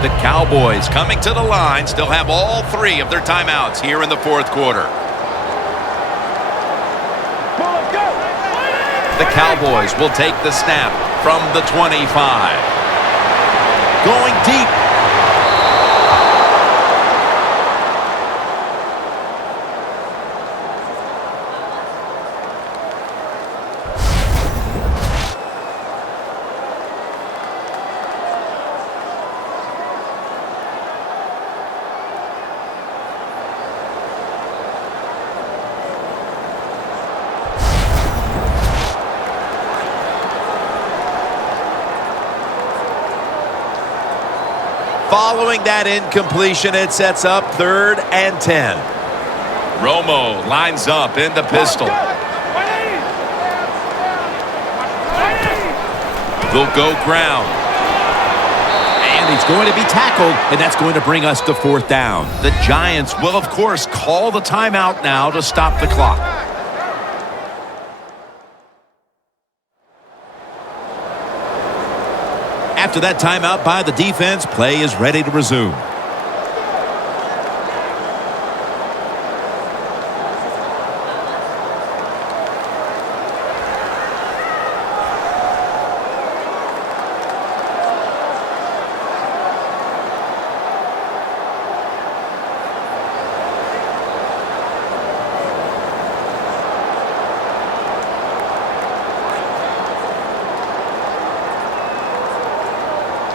The Cowboys coming to the line still have all three of their timeouts here in the fourth quarter. The Cowboys will take the snap from the 25. Going deep. Following that incompletion, it sets up 3rd and 10. Romo lines up in the pistol. They'll go ground. And he's going to be tackled, and that's going to bring us to 4th down. The Giants will, of course, call the timeout now to stop the clock. After that timeout by the defense, play is ready to resume.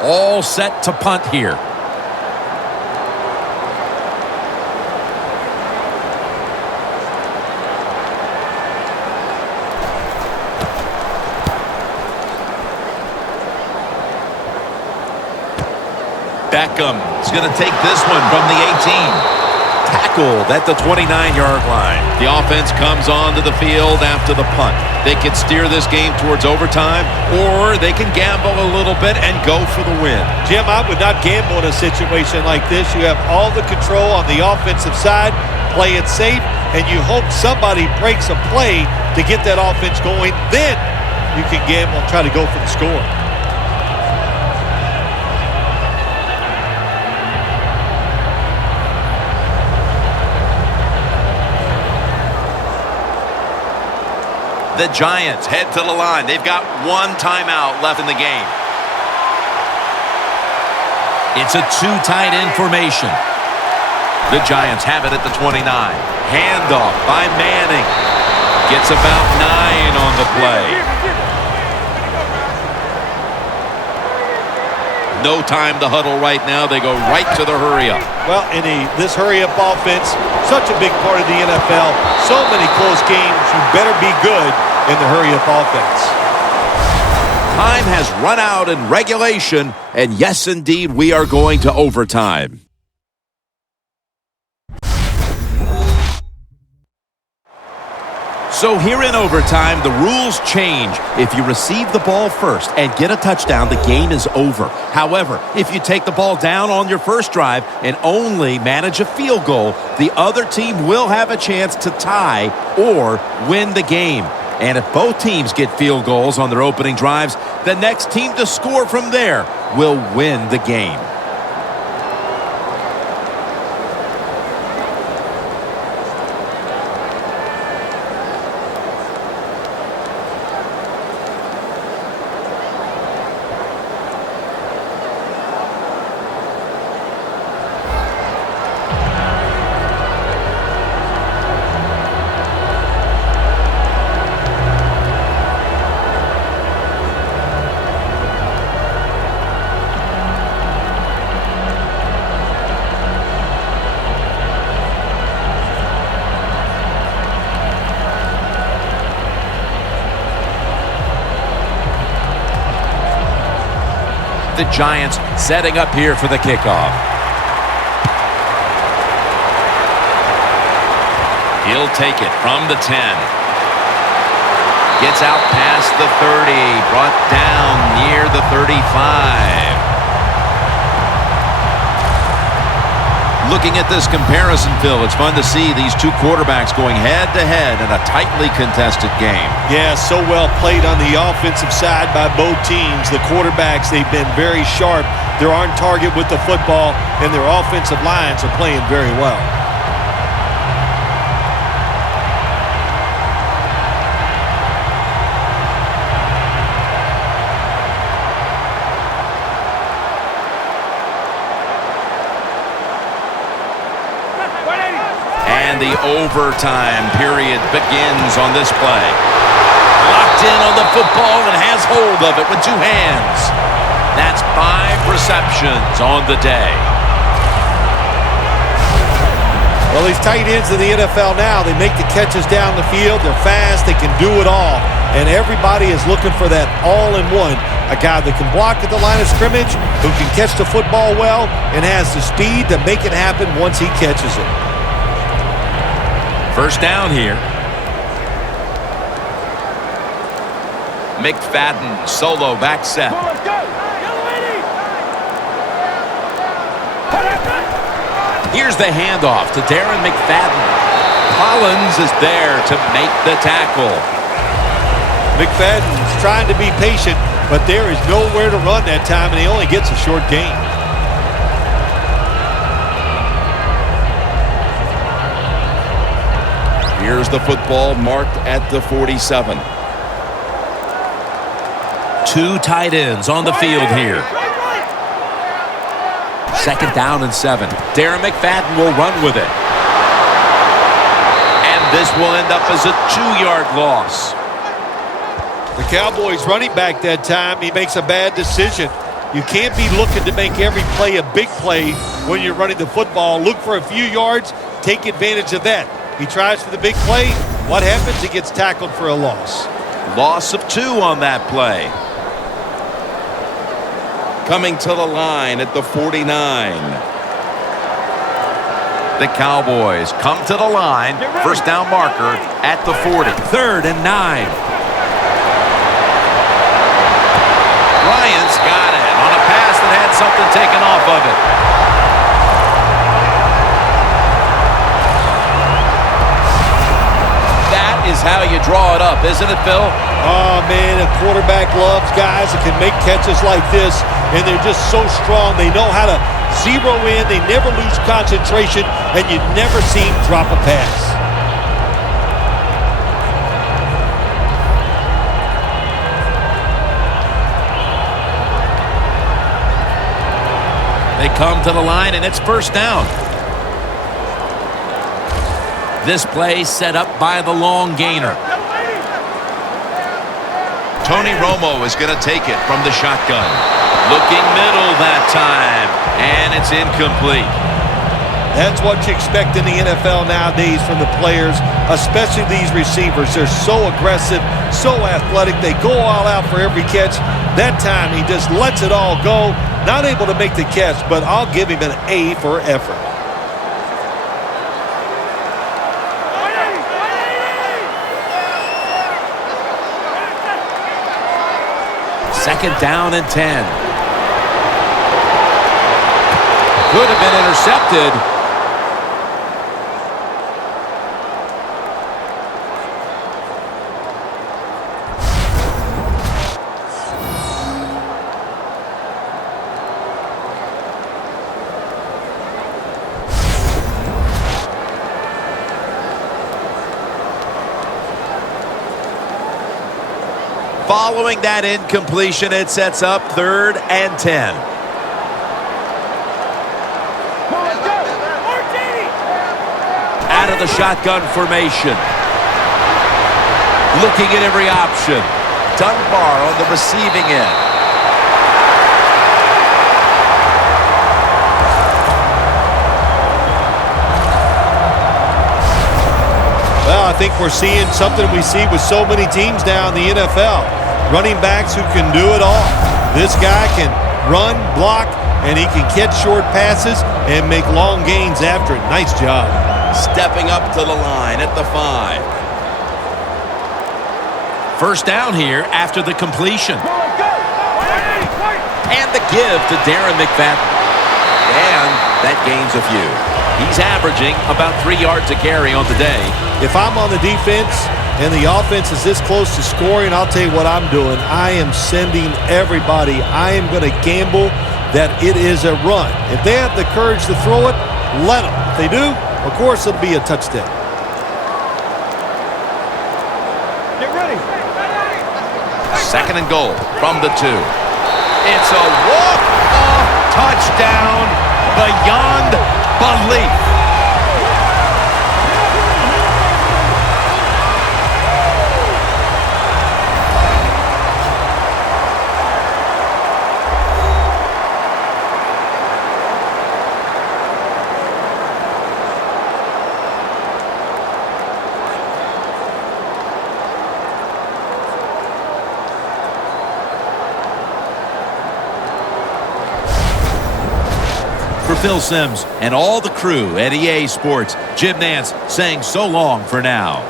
All set to punt here. Beckham is going to take this one from the 18. Tackled at the 29-yard line. The offense comes onto the field after the punt. They can steer this game towards overtime, or they can gamble a little bit and go for the win. Jim, I would not gamble in a situation like this. You have all the control on the offensive side, play it safe, and you hope somebody breaks a play to get that offense going. Then you can gamble and try to go for the score. The Giants head to the line. They've got one timeout left in the game. It's a two tight end formation. The Giants have it at the 29. Handoff by Manning. Gets about 9 on the play. No time to huddle right now. They go right to the hurry-up. Well, in this hurry-up offense, such a big part of the NFL. So many close games. You better be good in the hurry-up offense. Time has run out in regulation, and yes, indeed, we are going to overtime. So here in overtime, the rules change. If you receive the ball first and get a touchdown, the game is over. However, if you take the ball down on your first drive and only manage a field goal, the other team will have a chance to tie or win the game. And if both teams get field goals on their opening drives, the next team to score from there will win the game. The Giants setting up here for the kickoff. He'll take it from the 10. Gets out past the 30. Brought down near the 35. Looking at this comparison, Phil, it's fun to see these two quarterbacks going head-to-head in a tightly contested game. Yeah, so well played on the offensive side by both teams. The quarterbacks, they've been very sharp. They're on target with the football, and their offensive lines are playing very well. The overtime period begins on this play. Locked in on the football and has hold of it with two hands. That's 5 receptions on the day. Well, these tight ends in the NFL now, they make the catches down the field. They're fast. They can do it all. And everybody is looking for that all-in-one. A guy that can block at the line of scrimmage, who can catch the football well, and has the speed to make it happen once he catches it. First down here. McFadden, solo back set. Here's the handoff to Darren McFadden. Collins is there to make the tackle. McFadden's trying to be patient, but there is nowhere to run that time, and he only gets a short gain. Here's the football marked at the 47. Two tight ends on the field here. Second down and 7. Darren McFadden will run with it. And this will end up as a 2-yard loss. The Cowboys running back that time, he makes a bad decision. You can't be looking to make every play a big play when you're running the football. Look for a few yards, take advantage of that. He tries for the big play. What happens? He gets tackled for a loss. Loss of 2 on that play. Coming to the line at the 49. The Cowboys come to the line. First down marker at the 40. 3rd and 9. Bryant's got it on a pass that had something taken off of it. Is how you draw it up, isn't it, Phil? Oh, man, a quarterback loves guys that can make catches like this, and they're just so strong. They know how to zero in. They never lose concentration, and you never see him drop a pass. They come to the line, and it's first down. This play set up by the long gainer. Tony Romo is going to take it from the shotgun. Looking middle that time, and it's incomplete. That's what you expect in the NFL nowadays from the players, especially these receivers. They're so aggressive, so athletic. They go all out for every catch. That time, he just lets it all go. Not able to make the catch, but I'll give him an A for effort. Second down and 10. Could have been intercepted. Following that incompletion, it sets up 3rd and 10. Out of the shotgun formation. Looking at every option. Dunbar on the receiving end. Well, I think we're seeing something we see with so many teams now in the NFL. Running backs who can do it all. This guy can run, block, and he can catch short passes and make long gains after it. Nice job. Stepping up to the line at the 5. First down here after the completion. And the give to Darren McFadden. And that gains a few. He's averaging about 3 yards a carry on the day. If I'm on the defense and the offense is this close to scoring, I'll tell you what I'm doing. I am sending everybody. I am going to gamble that it is a run. If they have the courage to throw it, let them. If they do, of course it'll be a touchdown. Get ready. Second and goal from the 2. It's a walk-off touchdown beyond belief. For Phil Simms and all the crew at EA Sports, Jim Nantz saying so long for now.